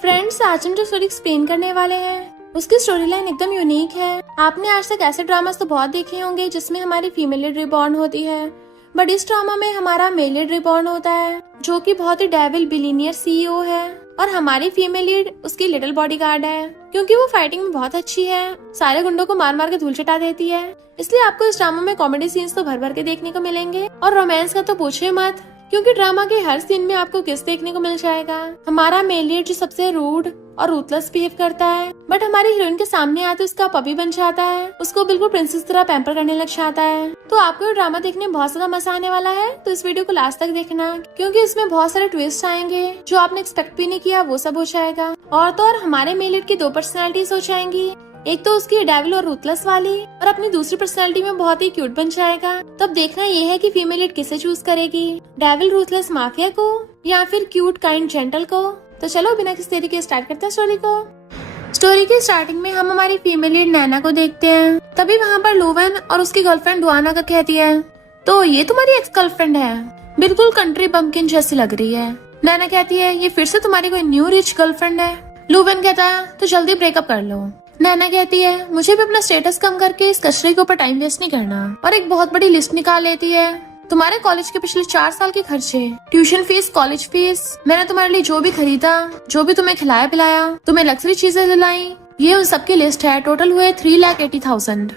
Friends, आज हम जो स्टोरी एक्सप्लेन करने वाले हैं उसकी स्टोरी लाइन एकदम यूनिक है। आपने आज तक ऐसे ड्रामास तो बहुत देखे होंगे जिसमें हमारी फीमेल लीड रिबॉर्न होती है, बट इस ड्रामा में हमारा मेल लीड रिबॉर्न होता है जो कि बहुत ही डेविल बिलीनियर सीईओ है और हमारी फीमेल लीड उसकी लिटिल बॉडीगार्ड है क्योंकि वो फाइटिंग में बहुत अच्छी है, सारे गुंडों को मार मार के धूल चटा देती है। इसलिए आपको इस ड्रामा में कॉमेडी सीन्स तो भर भर के देखने को मिलेंगे और रोमांस का तो पूछे मत, क्योंकि ड्रामा के हर सीन में आपको किस देखने को मिल जाएगा। हमारा मेल लीड जो सबसे रूड और रूथलेस बिहेव करता है, बट हमारी हीरोइन के सामने आते उसका पपी बन जाता है, उसको बिल्कुल प्रिंसेस तरह पैम्पर करने लग जाता है। तो आपको ये ड्रामा देखने में बहुत ज्यादा मजा आने वाला है, तो इस वीडियो को लास्ट तक देखना क्योंकि इसमें बहुत सारे ट्विस्ट आएंगे जो आपने एक्सपेक्ट भी नहीं किया, वो सब हो जाएगा। और तो और हमारे मेल लीड की 2 पर्सनैलिटीज हो जाएंगी, एक तो उसकी डेविल और रूथलेस वाली और अपनी दूसरी पर्सनालिटी में बहुत ही क्यूट बन जाएगा। तो अब देखना ये है कि फीमेल लीड किसे चूज करेगी, डेविल रूथलेस माफिया को या फिर क्यूट काइंड जेंटल को। तो चलो बिना किसी देरी के स्टार्ट करते हैं स्टोरी को। स्टोरी के स्टार्टिंग में हम हमारी फीमेल लीड नैना को देखते हैं। तभी वहाँ पर लूवन और उसकी गर्लफ्रेंड डुआना का कहती है, तो ये तुम्हारी एक्स गर्लफ्रेंड है, बिल्कुल कंट्री बम्पकिन जैसी लग रही है। नैना कहती है, ये फिर से तुम्हारी कोई न्यू रिच गर्लफ्रेंड है। लूवन कहता है, तो जल्दी ब्रेकअप कर लो। नैना कहती है, मुझे भी अपना स्टेटस कम करके इस कचरे के ऊपर टाइम वेस्ट नहीं करना, और एक बहुत बड़ी लिस्ट निकाल लेती है। तुम्हारे कॉलेज के पिछले 4 साल के खर्चे, ट्यूशन फीस, कॉलेज फीस, मैंने तुम्हारे लिए जो भी खरीदा, जो भी तुम्हें खिलाया पिलाया, तुम्हें लग्जरी चीजें दिलाई, ये उन सबकी लिस्ट है। टोटल हुए 3,80,000।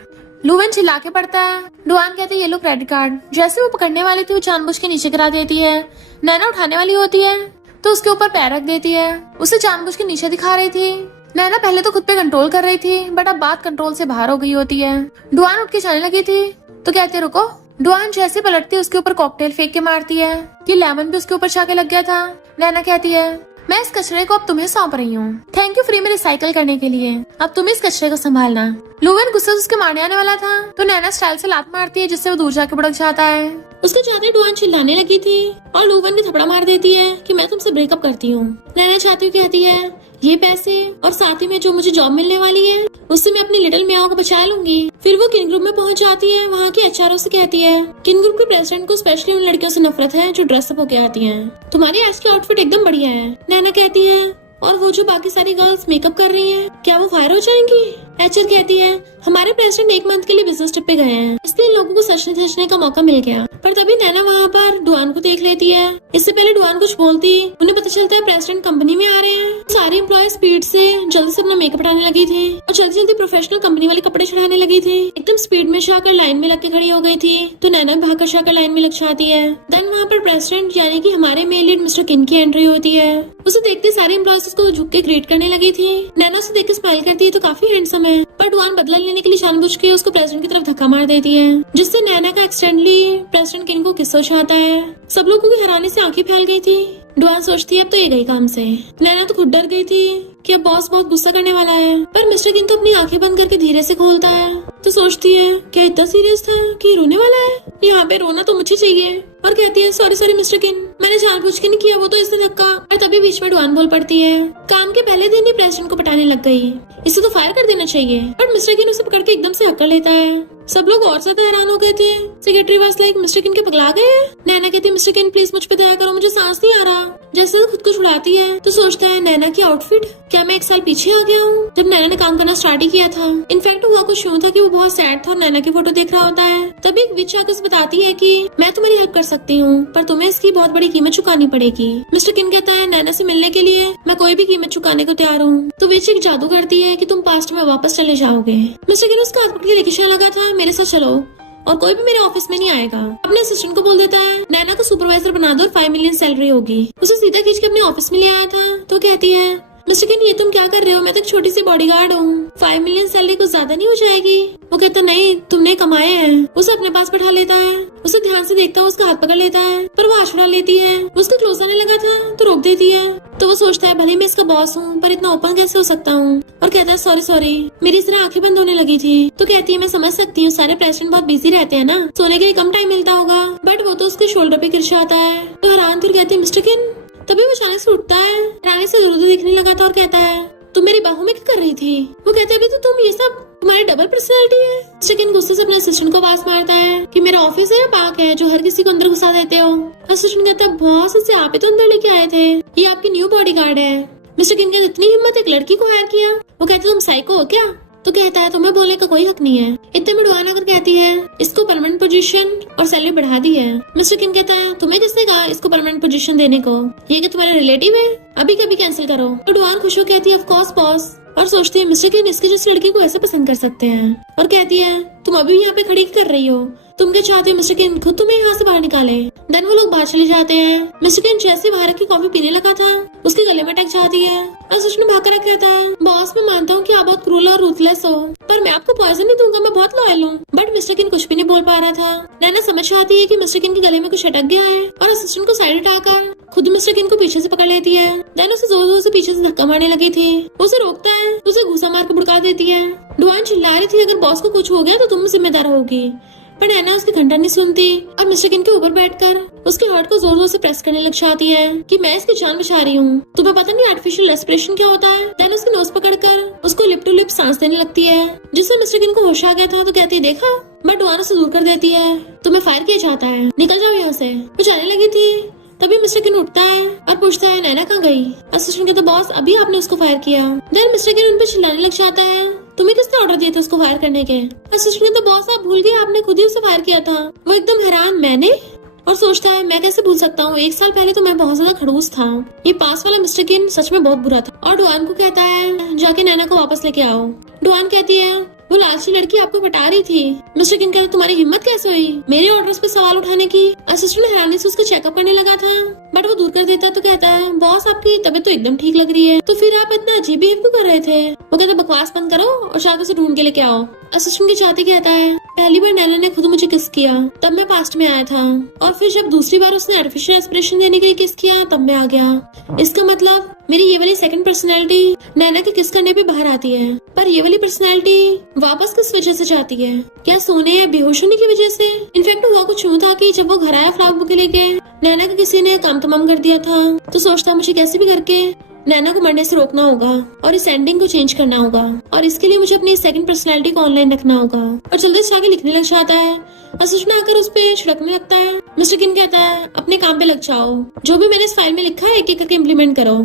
लूवन चिल्ला के पड़ता है। डुआन कहती है, ये लो क्रेडिट कार्ड। जैसे वो पकड़ने वाली थी वो जानबूझ के नीचे गिरा देती है। नैना उठाने वाली होती है तो उसके ऊपर पैर रख देती है, उसे जानबूझ के नीचे दिखा रही थी। नैना पहले तो खुद पे कंट्रोल कर रही थी, बट अब बात कंट्रोल से बाहर हो गई होती है। डुआन उठ के जाने लगी थी तो कहती है, रुको। डुआन जैसे पलटती है उसके ऊपर कॉकटेल फेंक के मारती है कि लेमन भी उसके ऊपर जाके लग गया था। नैना कहती है, मैं इस कचरे को अब तुम्हें सौंप रही हूँ, थैंक यू फ्री में रिसाइकल करने के लिए, अब तुम इस कचरे को संभालना। लूवन गुस्से से उसके मारने आने वाला था तो नैना स्टाइल से लात मारती है जिससे वो दूर जाके भड़क जाता है। उसके चाहते डुआन चिल्लाने लगी थी और लूवन भी थपड़ा मार देती है कि मैं तुमसे ब्रेकअप करती हूँ। नैना चाहती हुई कहती है, ये पैसे और साथ ही में जो मुझे जॉब मिलने वाली है उससे मैं अपनी लिटिल मियाओ को बचा लूंगी। फिर वो किन ग्रुप में पहुंच जाती है, वहाँ की एचआरओ से कहती है, किन ग्रुप के प्रेसिडेंट को स्पेशली उन लड़कियों से नफरत है जो ड्रेसअप होके आती हैं। तुम्हारी आज की आउटफिट एकदम बढ़िया है। नैना कहती है, और वो जो बाकी सारी गर्ल्स मेकअप कर रही हैं, क्या वो फायर हो जाएंगी? एचआर कहती है, हमारे प्रेसिडेंट 1 मंथ के लिए बिजनेस ट्रिप पे गए हैं, इसलिए इन लोगों को सचने का मौका मिल गया। पर तभी नैना वहाँ पर डुआन को देख लेती है। इससे पहले डुआन कुछ बोलती, उन्हें पता चलता है प्रेसिडेंट कंपनी में आ रहे हैं। सारी एम्प्लॉय स्पीड से जल्दी से अपना मेकअप हटाने लगी थी और जल्दी जल्दी प्रोफेशनल कंपनी वाले कपड़े चढ़ाने लगी थी। एकदम स्पीड में जाकर लाइन में लग के खड़ी हो गई थी तो नैना भागकर जाकर लाइन में लग जाती है। देन वहाँ पर प्रेसिडेंट यानी कि हमारे मेल लीड मिस्टर किन की एंट्री होती है। उसे देखते सारी एम्प्लॉयज उसको झुक के ग्रीट करने लगी थी। नैना उसे देख के स्माइल करती है तो काफी हैंडसम है, पर डुआन बदला लेने के लिए जानबूझ के उसको प्रेसिडेंट की तरफ धक्का मार देती है जिससे नैना का एक्सीडेंटली प्रेसिडेंट किन को किस हो जाता है। सब लोगों की हैरानी से आंखें फैल गई थी। डुआन सोचती है अब तो ये गई काम से। नैना तो खुद डर गई थी कि अब बॉस बहुत गुस्सा करने वाला है, पर मिस्टर किन तो अपनी आंखें बंद करके धीरे से खोलता है तो सोचती है, क्या इतना सीरियस था कि रोने वाला है? यहाँ पे रोना तो मुझे चाहिए। और कहती है, सॉरी मिस्टर किन, मैंने जानबूझ के नहीं किया, वो तो इसने धक्का। और तभी बीच में डुआन बोल पड़ती है, काम के पहले दिन ही प्रेसिडेंट को पटाने लग गई, इसे तो फायर कर देना चाहिए। बट मिस्टर किन उसे पकड़ के एकदम से हक्का लेता है। सब लोग और ज्यादा हैरान हो गए थे। सेक्रेटरी वाज लाइक, मिस्टर किन के पगला गए हैं? नैना कहती है, मिस्टर किन प्लीज मुझ पे दया करो, मुझे सांस नहीं आ रहा। जैसे खुद को छुड़ाती है तो सोचता है, नैना की आउटफिट, क्या मैं 1 साल पीछे आ गया हूँ जब नैना ने काम करना स्टार्ट ही किया था। इनफैक्ट हुआ कुछ यूं था कि वो बहुत सैड था और नैना की फोटो देख रहा होता है। तभी एक विच आकर उसे बताती है कि मैं तुम्हारी हेल्प कर सकती हूँ, पर तुम्हें इसकी बहुत बड़ी कीमत चुकानी पड़ेगी। मिस्टर किन कहता है, नैना से मिलने के लिए मैं कोई भी कीमत चुकाने को तैयार हूँ। तो विच एक जादू करती है कि तुम पास्ट में वापस चले जाओगे। मिस्टर किन उसका हाथ पकड़ के लेके चलने लगा था, मेरे साथ चलो और कोई भी मेरे ऑफिस में नहीं आएगा। अपने असिस्टेंट को बोल देता है, नैना को सुपरवाइजर बना दो और 5 मिलियन सैलरी होगी। उसे सीधा खींच के अपने ऑफिस में ले आया था तो कहती है, मिस्टर किन ये तुम क्या कर रहे हो, मैं तो एक छोटी सी बॉडीगार्ड हूँ, 5 मिलियन सैलरी कुछ ज्यादा नहीं हो जाएगी? वो कहता, नहीं तुमने कमाए हैं। उसे अपने पास बैठा लेता है, उसे ध्यान से देखता है, उसका हाथ पकड़ लेता है पर वो आंसू डाल लेती है। उसके क्लोज आने लगा था तो रोक देती है। तो वो सोचता है, भले मैं इसका बॉस हूँ पर इतना ओपन कैसे हो सकता हूँ, और कहता है, सॉरी मेरी इस तरह आंखें बंद होने लगी थी। तो कहती है, मैं समझ सकती हूँ, सारे प्रेसिडेंट बहुत बिजी रहते हैं ना, सोने के लिए कम टाइम मिलता होगा। बट वो तो उसके शोल्डर पे गिर जाता है तो हैरान थी, कहती है, मिस्टर किन। तभी वो अचानक से उठता है, रानी से दूर दिखने लगा था और कहता है, तुम मेरी बाहों में क्या कर रही थी? वो कहते अभी तो तुम ये सब तुम्हारी डबल पर्सनैलिटी है। मिस्टर किन गुस्से से अपने असिस्टेंट को आवाज मारता है कि मेरा ऑफिस है या पार्क है जो हर किसी को अंदर घुसा देते हो। असिस्टेंट कहता है, बॉस इसे आप ही तो अंदर लेके आए थे, ये आपकी न्यू बॉडीगार्ड है। मिस्टर किन कहता इतनी हिम्मत एक लड़की को हायर किया। वो कहते तुम साइको हो क्या? तो कहता है तुम्हें बोलने का कोई हक नहीं है। इतने में डुआन आकर कहती है इसको परमानेंट पोजीशन और सैलरी बढ़ा दी है। मिस्टर किन कहता है तुम्हें किसने कहा इसको परमानेंट पोजीशन देने को? ये कि तुम्हारा रिलेटिव है, अभी कभी कैंसिल करो। तो डुआन खुश हो कहती है ऑफ कोर्स बॉस, और सोचती है मिस्टर किन इसकी जैसी लड़की को ऐसे पसंद कर सकते हैं। और कहती है तुम अभी यहाँ पे खड़ी कर रही हो, तुम क्या चाहते हो मिस्टर किन खुद तुम्हें यहाँ से बाहर निकाले? देन वो लोग बाहर चले जाते हैं। मिस्टर किन जैसे बाहर की कॉफी पीने लगा था उसके गले में अटक जाती है और सच में भाग कर कहता है बॉस मैं मानता हूँ कि आप बहुत क्रूल और रूथलेस हो, पर मैं आपको पॉइजन नहीं दूंगा, मैं बहुत लॉयल हूँ। बट मिस्टर किन कुछ भी नहीं बोल पा रहा था। नैना समझ आती है कि मिस्टर किन के गले में कुछ अटक गया है और असिस्टेंट को साइड हटाकर खुद मिस्टर किन को पीछे से पकड़ लेती है। देन उसे जोर जोर से पीछे से धक्का मारने लगी थी। उसे रोकता है, उसे घूसा मार के भुड़का देती है। डुआन चिल्ला रही थी अगर बॉस को कुछ हो गया तो तुम जिम्मेदार होगी, पर नैना उसकी घंटा नहीं सुनती और मिस्टर किन के ऊपर बैठकर उसके हार्ट को जोर जोर से प्रेस करने लग जाती है कि मैं इसकी जान बचा रही हूँ। तुम्हें पता नहीं आर्टिफिशियल रेस्पिरेशन क्या होता है? देन उसकी नोज पकड़कर उसको लिप टू लिप सांस देने लगती है, जिससे मिस्टर किन को होश आ गया था। तो कहती है देखा, बट डुआन उसे दूर कर देती है। तुम्हें फायर किया जाता है, निकल जाओ यहाँ से। वो जाने लगी थी तभी मिस्टर किन उठता है और पूछता है नैना कहाँ गई? असिस्टेंट कहता बॉस अभी आपने उसको फायर किया। देन मिस्टर किन उन पर चिल्लाने लग जाता है तुम्हें किसने ऑर्डर दिया था उसको फायर करने के? असिस्टेंट कहता बॉस आप भूल गए, आपने खुद ही उसे फायर किया था। वो एकदम हैरान मैंने, और सोचता है मैं कैसे भूल सकता हूँ, 1 साल पहले तो मैं बहुत ज्यादा खड़ूस था। ये पास वाला मिस्टर किन सच में बहुत बुरा था। और डुआन को कहता है जाके नैना को वापस लेके आओ। डुआन कहती है वो लालची लड़की आपको पटा रही थी। मिस्टर किन कहता तुम्हारी हिम्मत कैसे हुई मेरे ऑर्डर्स पे सवाल उठाने की? असिस्टेंट हैरानी से उसका चेकअप करने लगा था, बट वो दूर कर देता। तो कहता है बॉस आपकी तबीयत तो एकदम ठीक लग रही है, तो फिर आप इतना अजीब बिहेव क्यों कर रहे थे? वो कहता बकवास बंद करो और जाकर उसे ढूंढ के लेके आओ। असिस्टेंट की चाहती कहता है पहली बार नैना ने खुद मुझे किस किया तब मैं पास्ट में आया था, और फिर जब दूसरी बार उसने आर्टिफिशियल रेस्पिरेशन देने के लिए किस किया तब मैं आ गया। इसका मतलब मेरी ये वाली सेकंड पर्सनैलिटी नैना के किस करने पे बाहर आती है, पर ये वाली पर्सनैलिटी वापस किस वजह से जाती है? क्या सोने या बेहोश होने की वजह से? इनफैक्ट हुआ कुछ यूं था कि जब वो घर आया फ्लावर बुके लेके, नैना के किसी ने काम तमाम कर दिया था। तो सोचता मुझे कैसे भी करके नैना को मरने से रोकना होगा और इस एंडिंग को चेंज करना होगा, और इसके लिए मुझे अपनी सेकंड पर्सनैलिटी को ऑनलाइन रखना होगा। और जल्दी से आगे लिखने लग जाता है। असिस्टेंट आकर उस पे छिड़कने लगता है। मिस्टर किन कहता है अपने काम पे लग जाओ, जो भी मैंने इस फाइल में लिखा है एक एक करके इम्प्लीमेंट करो।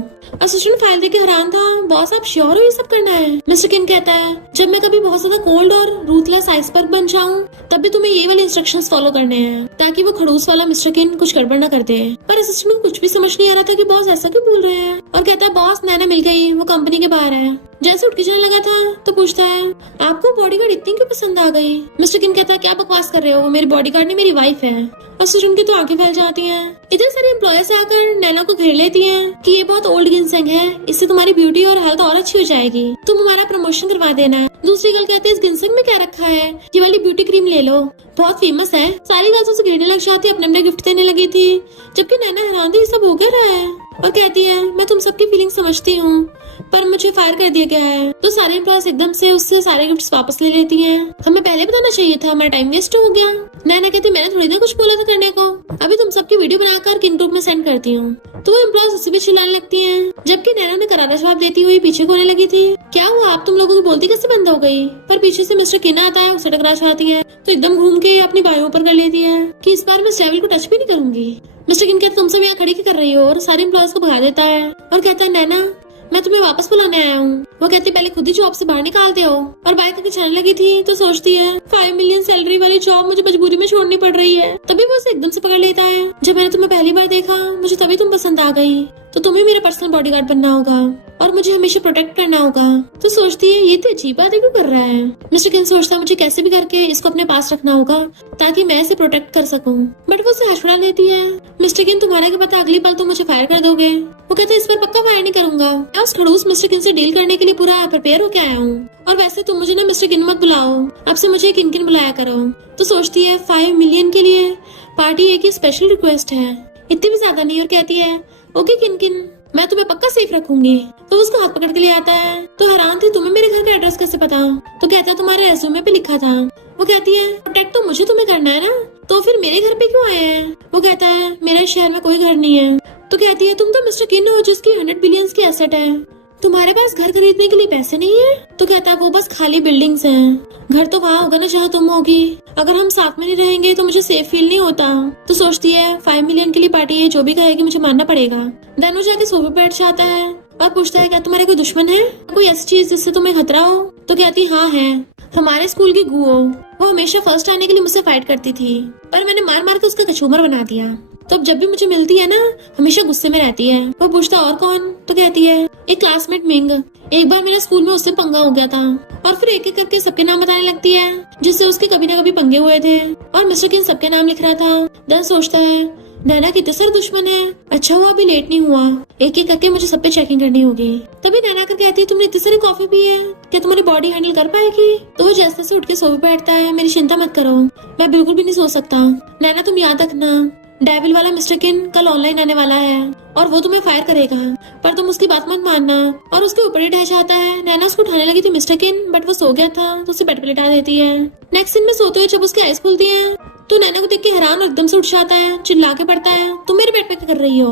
असिस्टेंट फाइल देके हैरान था, बॉस आप श्योर हो ये सब करना है? मिस्टर किन कहता है जब मैं कभी बहुत ज्यादा कोल्ड और रूथलेस आइसबर्ग बन जाऊं तब भी तुम्हें ये वाले इंस्ट्रक्शंस फॉलो करने हैं, ताकि वो खड़ूस वाला मिस्टर किन कुछ गड़बड़ न कर दे। पर असिस्टेंट को कुछ भी समझ नहीं आ रहा था कि बॉस ऐसा क्यों बोल रहे हैं, और कहता है बॉस नैना मिल गई, वो कंपनी के बाहर है। जैसे उठ के जाने लगा था तो पूछता है आपको बॉडीगार्ड इतनी क्यों पसंद आ गई? मिस्टर किन कहता है क्या बकवास कर रहे हो, मेरी बॉडीगार्ड नहीं मेरी वाइफ है। असिस्टेंट की तो आंखें फैल जाती हैं। इधर सारी एम्प्लॉयज आकर नैना को घेर लेती हैं कि ये बहुत ओल्ड गिनसेंग है, इससे तुम्हारी ब्यूटी और हेल्थ और अच्छी हो जाएगी, तुम हमारा प्रमोशन करवा देना। दूसरी गर्ल कहती है इस गिनसेंग में क्या रखा है, ये वाली ब्यूटी क्रीम ले लो, बहुत फेमस है। सारी गर्ल्स उसे घेरने लग जाती है, अपने अपने गिफ्ट देने लगी थी, जबकि नैना हैरान थी सब हो क्या रहा है, और कहती है मैं तुम सबकी फीलिंग समझती हूँ पर मुझे फायर कर दिया गया है। तो सारे एम्प्लॉयज एकदम से उससे सारे गिफ्ट्स वापस ले लेती हैं। हमें पहले बताना चाहिए था, हमारा टाइम वेस्ट हो गया। नैना कहती मैंने थोड़ी देर कुछ बोला था करने को, अभी तुम सबकी वीडियो बनाकर किन ग्रुप में सेंड करती हूँ। तो वो एम्प्लॉयज उसे भी चिल्लाने लगती हैं, जबकि नैना ने करारा जवाब देती हुई पीछे को होने लगी थी। क्या हुआ आप तुम लोगों की बोलती कैसे बंद हो गई? पर पीछे से मिस्टर किन आता है, उसे टकरा जाती है तो एकदम घूम के अपनी बाहों पर कर लेती है कि इस बार मैं इस लेवल को टच भी नहीं करूंगी। मिस्टर किन कहता तुम सब यहाँ खड़ी कर रही हो, और सारे एम्प्लॉयज को भगा देता है और कहता है नैना मैं तुम्हें वापस बुलाने आया हूँ। वो कहती पहले खुद ही जॉब से बाहर निकालते हो, और बाइक करके चलने लगी थी तो सोचती है 5 मिलियन सैलरी वाली जॉब मुझे मजबूरी में छोड़नी पड़ रही है। तभी वो उसे एकदम से पकड़ लेता है, जब मैंने तुम्हें पहली बार देखा मुझे तभी तुम पसंद आ गई, तो तुम्हें मेरा पर्सनल बॉडीगार्ड बनना होगा और मुझे हमेशा प्रोटेक्ट करना होगा। तो सोचती है ये तो अजीब बात है क्यों कर रहा है। मिस्टर किन सोचता है मुझे कैसे भी करके इसको अपने पास रखना होगा ताकि मैं इसे प्रोटेक्ट कर सकूं, बट वो उसे हंसड़ा लेती है। मिस्टर किन तुम्हारा क्या पता अगली पल तुम मुझे फायर कर दोगे। वो कहते इस पर पक्का फायर नहीं करूंगा, मैं उस खड़ूस मिस्टर किन से डील करने के लिए पूरा प्रिपेयर होके आया हूँ, और वैसे तुम मुझे ना मिस्टर किन मत बुलाओ, अब से मुझे किन किन बुलाया करो। तो सोचती है 5 मिलियन के लिए पार्टी एक ही स्पेशल रिक्वेस्ट है, इतनी भी ज्यादा नहीं, और कहती है ओके किन किन मैं तुम्हें पक्का सेफ रखूंगी। तो उसका हाथ पकड़ के ले आता है। तो हैरान थी तुम्हें मेरे घर का एड्रेस कैसे पता? तो कहता है तुम्हारे रेज्यूमे पे लिखा था। वो कहती है प्रोटेक्ट तो मुझे तुम्हें करना है ना, तो फिर मेरे घर पे क्यों आए हैं? वो कहता है मेरे शहर में कोई घर नहीं है। तो कहती है तुम तो मिस्टर किन हो जिसकी 100 बिलियंस की एसेट है, तुम्हारे पास घर खरीदने के लिए पैसे नहीं है? तो कहता है वो बस खाली बिल्डिंग्स हैं, घर तो वहाँ होगा ना जहाँ तुम होगी, अगर हम साथ में नहीं रहेंगे तो मुझे सेफ फील नहीं होता। तो सोचती है 5 मिलियन के लिए पार्टी है, जो भी कहेगी मुझे मानना पड़ेगा। देन वो जाके सोफे पे बैठ जाता है और पूछता है क्या तुम्हारे कोई दुश्मन है, कोई ऐसी चीज जिससे तुम्हें खतरा हो। तो कहती हाँ है, हमारे स्कूल की गुओ, वो हमेशा फर्स्ट आने के लिए मुझसे फाइट करती थी, पर मैंने मार मार के उसका कचूमर बना दिया। तो अब जब भी मुझे मिलती है ना, हमेशा गुस्से में रहती है। वो पूछता और कौन। तो कहती है एक क्लासमेट मिंग, एक बार मेरे स्कूल में उससे पंगा हो गया था। और फिर एक एक करके सबके नाम बताने लगती है जिससे उसके कभी ना कभी पंगे हुए थे। और मिस्टर किन सबके नाम लिख रहा था। दन सोचता है नैना कितने सारे दुश्मन है, अच्छा हुआ अभी लेट नहीं हुआ, एक एक करके मुझे सब पे चेकिंग करनी होगी। तभी नैना कर कहती है तुमने इतनी सारी कॉफी पी है, क्या तुम्हारी बॉडी हैंडल कर पाएगी। तो वो जैसे से उठ के सो बैठता है, मेरी चिंता मत करो, मैं बिल्कुल भी नहीं सो सकता। नैना तुम याद रखना, डेविल वाला मिस्टर किन कल ऑनलाइन आने वाला है और वो तुम्हें फायर करेगा, पर तुम उसकी बात मत मानना। और उसके ऊपर ही ढह जाता है। नैना उसको उठाने लगी थी मिस्टर किन, बट वो सो गया था तो उसे बेड पे लिटा देती है। नेक्स्ट सीन में सोते हुए जब उसकी आईज खुलती है तो नैना को देख के हैरान और एकदम से उठ जाता है, चिल्ला के पड़ता है तुम मेरे बेड पे क्या कर रही हो।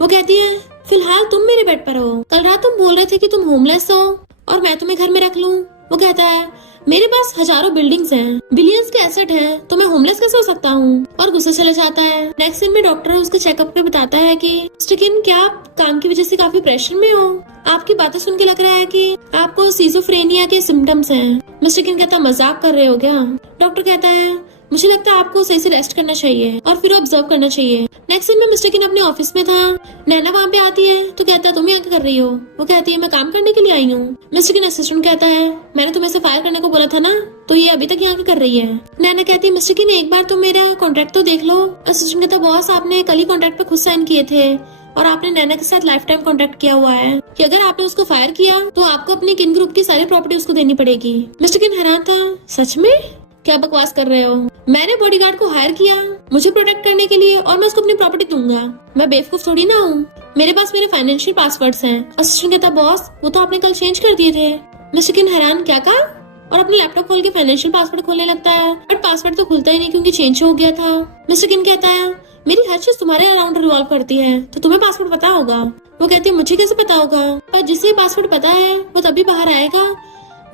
वो कहती है फिलहाल तुम मेरे बेड पर हो, कल रात तुम बोल रहे थे कि तुम होमलेस हो और मैं तुम्हें घर में रख लूं। वो कहता है मेरे पास हजारों बिल्डिंग्स हैं, बिलियंस के एसेट हैं, तो मैं होमलेस कैसे हो सकता हूँ। और गुस्से चले जाता है। नेक्स्ट सीन में डॉक्टर उसके चेकअप पे बताता है कि मिस्टर किन क्या आप काम की वजह से काफी प्रेशर में हो, आपकी बातें सुन के लग रहा है कि आपको सिजोफ्रेनिया के सिम्टम्स हैं। मिस्टर किन कहता मजाक कर रहे हो क्या। डॉक्टर कहता है मुझे लगता है आपको सही से रेस्ट करना चाहिए और फिर ऑब्जर्व करना चाहिए। नेक्स्ट सीन में मिस्टर किन अपने ऑफिस में था। नैना वहाँ पे आती है तो कहता है तुम यहाँ क्या कर रही हो। वो कहती है मैं काम करने के लिए आई हूँ। मिस्टर किन असिस्टेंट कहता है मैंने तुम्हें से फायर करने को बोला था ना, तो ये अभी तक यहाँ क्या कर रही है। नैना कहती है मिस्टर किन एक बार तुम मेरा कॉन्ट्रैक्ट तो देख लो। असिस्टेंट कहता बॉस आपने कल ही कॉन्ट्रैक्ट पे खुद साइन किए थे और आपने नैना के साथ लाइफ टाइम कॉन्ट्रैक्ट किया हुआ है कि अगर आपने उसको फायर किया तो आपको अपने किन ग्रुप की सारी प्रॉपर्टी उसको देनी पड़ेगी। मिस्टर किन हैरान था, सच में क्या बकवास कर रहे हो, मैंने बॉडीगार्ड को हायर किया मुझे प्रोटेक्ट करने के लिए और मैं उसको अपनी प्रॉपर्टी दूंगा, मैं बेवकूफ थोड़ी ना हूँ, मेरे पास मेरे फाइनेंशियल पासवर्ड्स हैं। असिस्टेंट कहता बॉस वो तो आपने कल चेंज कर दिए थे। मिस्टर किन हैरान क्या कहा और अपनी लैपटॉप खोल के फाइनेंशियल पासवर्ड खोलने लगता है, बट पासवर्ड तो खुलता ही नहीं क्योंकि चेंज हो गया था। मिस्टर किन कहता है मेरी हर चीज तुम्हारे अराउंड रिवॉल्व करती है तो तुम्हें पासवर्ड पता होगा। वो कहती है मुझे कैसे पता होगा, पर जिसे पासवर्ड पता है वो तभी बाहर आएगा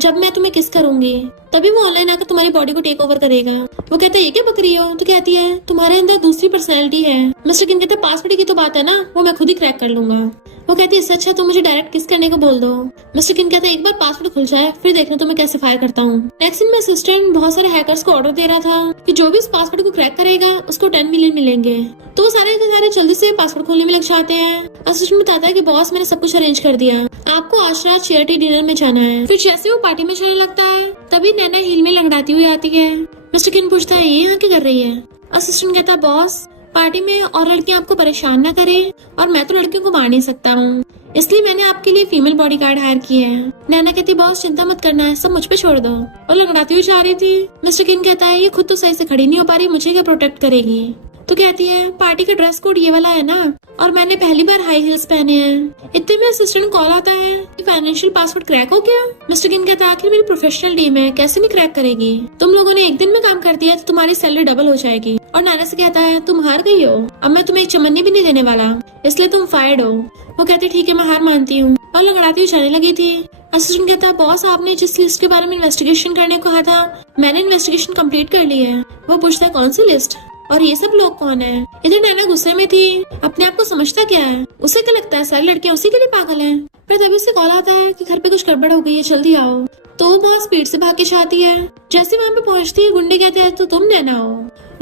जब मैं तुम्हें किस करूंगी, तभी वो ऑनलाइन आकर तुम्हारी बॉडी को टेक ओवर करेगा। वो कहता है ये क्या बकरी हो। तो कहती है तुम्हारे अंदर दूसरी पर्सनैलिटी है। मिस्टर किन कहते पासवर्ड की तो बात है ना, वो मैं खुद ही क्रैक कर लूंगा। वो कहती है इससे अच्छा तुम मुझे डायरेक्ट किस करने को बोल दो। मिस्टर किन कहते एक बार पासवर्ड खुल जाए फिर देखना तो मैं कैसे फायर करता हूँ। नेक्स्ट दिन में असिस्टेंट बहुत सारे हैकर्स को ऑर्डर दे रहा था कि जो भी इस पासवर्ड को क्रैक करेगा उसको 10 मिलियन मिलेंगे। तो वो सारे के सारे जल्दी से पासवर्ड खोलने में लग जाते हैं। असिस्टेंट बताता है कि बॉस मैंने सब कुछ अरेंज कर दिया, आपको आज रात चैरिटी डिनर में जाना है। फिर जैसे वो पार्टी में जाने लगता है तभी नैना हील में लंगड़ाती हुई आती है। मिस्टर किन पूछता है ये यहाँ क्या कर रही है। असिस्टेंट कहता है बॉस पार्टी में और लड़कियां आपको परेशान न करे और मैं तो लड़कियों को मार नहीं सकता हूँ, इसलिए मैंने आपके लिए फीमेल बॉडीगार्ड हायर की है। नैना कहती बॉस चिंता मत करना है, सब मुझ पे छोड़ दो। और लंगड़ाती हुई जा रही थी। मिस्टर किन कहता है ये खुद तो सही से खड़ी नहीं हो पा रही, मुझे क्या प्रोटेक्ट करेगी। तो कहती है पार्टी का ड्रेस कोड ये वाला है ना और मैंने पहली बार हाई हील्स पहने हैं। इतने में असिस्टेंट कॉल आता है कि फाइनेंशियल पासवर्ड क्रैक हो गया। मिस्टर किन कहता है आखिर मेरी प्रोफेशनल टीम है, कैसे नहीं क्रैक करेगी, तुम लोगों ने एक दिन में काम कर दिया तो तुम्हारी सैलरी डबल हो जाएगी। और नैना से कहता है तुम हार गई हो, अब मैं तुम्हें एक चमन्नी भी नहीं देने वाला, इसलिए तुम फायर्ड हो। वो कहती ठीक है मैं हार मानती हूँ और लंगड़ाती हुई जाने लगी थी। असिस्टेंट कहता है बॉस आपने जिस लिस्ट के बारे में इन्वेस्टिगेशन करने को कहा था मैंने इन्वेस्टिगेशन कंप्लीट कर ली है। वो पूछता है कौन सी लिस्ट और ये सब लोग कौन है। इधर नैना गुस्से में थी, अपने आप को समझता क्या है, उसे क्या लगता है सारी लड़कियां उसी के लिए पागल हैं। पर तभी उसे कॉल आता है कि घर पे कुछ गड़बड़ हो गई है, जल्दी आओ। तो वो बहुत स्पीड से भाग के जाती है। जैसे वहाँ पे पहुँचती है गुंडे कहते हैं तो तुम नैना हो,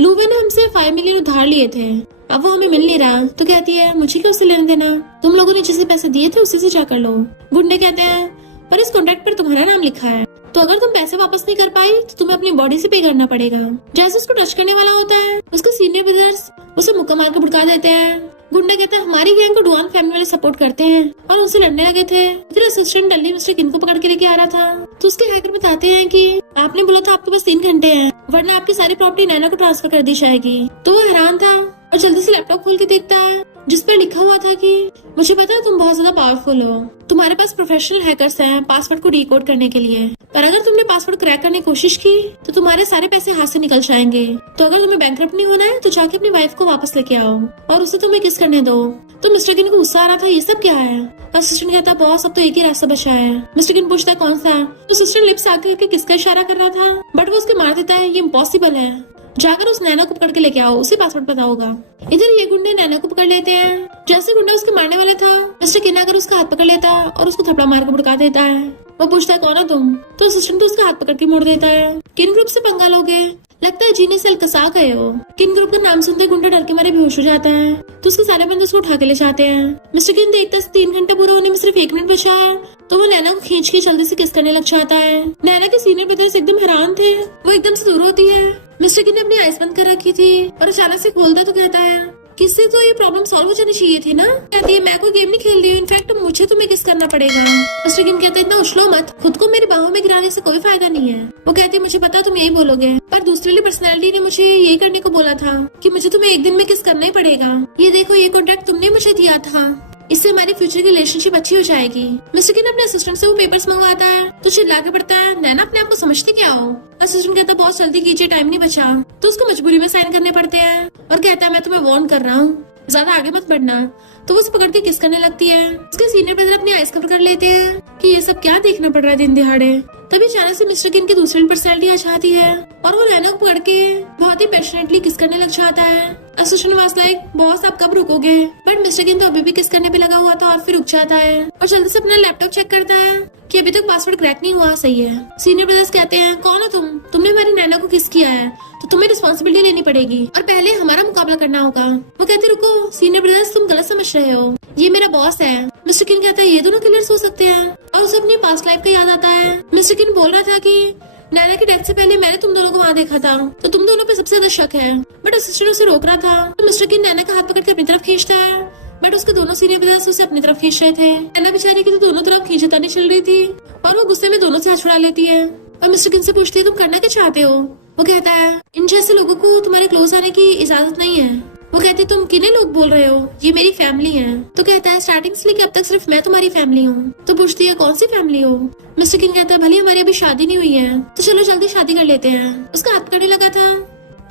लूबे ने हमसे 5 मिलियन उधार लिए थे, अब वो हमें मिल नहीं रहा। तो कहती है मुझे क्या उससे लेना देना, तुम लोगों ने जिसे पैसे दिए थे उसी से जाकर लो। गुंडे कहते हैं पर इस कॉन्ट्रैक्ट पर तुम्हारा नाम लिखा है, तो अगर तुम पैसे वापस नहीं कर पाई तो तुम्हें अपनी बॉडी से पे करना पड़ेगा। जैसे उसको टच करने वाला होता है उसके सीनियर ब्रदर्स उसे मुक्का मार के भड़का देते हैं। गुंडा कहता है हमारी गैंग को डुआन फैमिली वाले सपोर्ट करते हैं और उनसे लड़ने लगे थे। इधर असिस्टेंट डल्ली मिस्टर किन को पकड़ के लेके आ रहा था तो उसके हैकर बताते हैं कि आपने बोला था आपके पास 3 घंटे हैं वरना आपकी सारी प्रॉपर्टी नैना को ट्रांसफर कर दी जाएगी। तो वो हैरान था और जल्दी से लैपटॉप खोल के देखता है जिस पर लिखा हुआ था कि मुझे पता है तुम बहुत ज्यादा पावरफुल हो, तुम्हारे पास प्रोफेशनल हैकर्स हैं पासवर्ड को डिकोड करने के लिए, पर अगर तुमने पासवर्ड क्रैक करने की कोशिश की तो तुम्हारे सारे पैसे हाथ से निकल जाएंगे। तो अगर तुम्हें बैंकरप्ट नहीं होना है तो जाके अपनी वाइफ को वापस लेके आओ और उसे तुम्हें किस करने दो। तो मिस्टर किन को गुस्सा आ रहा था ये सब क्या है। असिस्टेंट कहता है बॉस अब तो एक ही रास्ता बचा है। मिस्टर किन पूछता है कौन सा। तो असिस्टेंट लिप्स आगे करके किसका इशारा कर रहा था बट वो उसके मार देता है ये इम्पॉसिबल है। जाकर उस नैना को पकड़ के लेके आओ, उसे पासवर्ड पता होगा। इधर ये गुंडे नैना को पकड़ लेते हैं। जैसे गुंडा उसके मारने वाला था, मिस्टर किन आकर उसका हाथ पकड़ लेता है और उसको थपड़ा मार के भड़का देता है। वो पूछता है कौन हो तुम, तो असिस्टेंट तो उसका हाथ पकड़ के मोड़ देता है। किन ग्रुप से पंगा लोगे, लगता है जीने से अलकसा गए हो। किन ग्रुप का नाम सुनते गुंडा डर के मारे बेहोश हो जाता है, तो उसके सारे बंदे उसको उठा के ले जाते हैं। मिस्टर किन देखता है 3 घंटे पूरा होने में सिर्फ 1 मिनट बचा है, तो वो नैना को खींच के जल्दी से किस करने लग जाता है। नैना के सीनियर ब्रदर्स एकदम हैरान थे, वो एकदम से दूर होती है। मिस्टर किन ने अपनी आइस बंद कर रखी थी और अचानक से खोलता तो कहता है किससे तो ये प्रॉब्लम सॉल्व हो जानी चाहिए थी ना। कहती है मैं कोई गेम नहीं खेल रही हूँ, इनफैक्ट मुझे तुम्हें किस करना पड़ेगा। मिस्टर किन कहता है इतना उछलो मत, खुद को मेरी बाहों में गिराने से कोई फायदा नहीं है। वो कहती है मुझे पता तुम यही बोलोगे, पर दूसरी वाली पर्सनैलिटी ने मुझे यही करने को बोला था कि मुझे तुम्हें एक दिन में किस करना ही पड़ेगा। ये देखो ये कॉन्ट्रैक्ट तुमने मुझे दिया था, इससे हमारी फ्यूचर की रिलेशनशिप अच्छी हो जाएगी। मिस्टर किन अपने असिस्टेंट से वो पेपर्स मंगवाता है, तो चिल्ला के पड़ता है नैना अपने आप को समझते क्या हो। असिस्टेंट कहता है बहुत जल्दी कीजिए, टाइम नहीं बचा। तो उसको मजबूरी में साइन करने पड़ते हैं और कहता है मैं तुम्हें वार्न कर रहा हूँ, ज्यादा आगे मत बढ़ना। तो वो उसे पकड़ के किस करने लगती है। उसके सीनियर ब्रदर अपनी आइस कवर कर लेते हैं कि ये सब क्या देखना पड़ रहा है दिन दिहाड़े। तभी अचानक से मिस्टर किन की दूसरी पर्सनैलिटी आ जाती है और वो नैना को पकड़ के बहुत ही पैशनेटली किस करने लग जाता है। असिस्टेंट वाज लाइक बॉस आप कब रुकोगे, बट मिस्टर किन तो अभी भी किस करने पे लगा हुआ था और फिर रुक जाता है और जल्दी से अपना लैपटॉप चेक करता है कि अभी तक पासवर्ड क्रैक नहीं हुआ। सही है। सीनियर ब्रदर्स कहते हैं कौन हो तुम, तुमने हमारी नैना को किस किया है तो तुम्हें रिस्पॉन्सिबिलिटी लेनी पड़ेगी और पहले हमारा मुकाबला करना होगा। वो कहते रुको सीनियर ब्रदर्स तुम गलत समझ रहे हो, ये मेरा बॉस है। मिस्टर किन कहता है ये दोनों किलर्स हो सकते हैं और उसे अपनी पास्ट लाइफ का याद आता है। मिस्टर किन बोल रहा था कि नैना की डेथ से पहले मैंने तुम दोनों को वहाँ देखा था, तो तुम दोनों पे सबसे ज्यादा शक है। बट असिस्टेंट उसे रोक रहा था, तो मिस्टर किन नैना का हाथ पकड़ के अपनी तरफ खींचता है, बट उसके दोनों सीनियर ब्रदर्स उसे अपनी तरफ खींच रहे थे। नैना बेचारी की तो दोनों तरफ खींचतानी चल रही थी और वो गुस्से में दोनों से हाथ छुड़ा लेती है और मिस्टर किन से पूछती है तुम करना क्या चाहते हो। वो कहता है इन जैसे लोगों को तुम्हारे क्लोज आने की इजाजत नहीं है। वो कहती तुम किन्हें लोग बोल रहे हो, ये मेरी फैमिली है। तो कहता है स्टार्टिंग से लेके अब तक सिर्फ मैं तुम्हारी फैमिली हूँ। तो पूछती है कौन सी फैमिली हो। मिस्टर किन कहता है भले हमारी अभी शादी नहीं हुई है, तो चलो जल्दी शादी कर लेते हैं। उसका हाथ पकड़ने लगा था,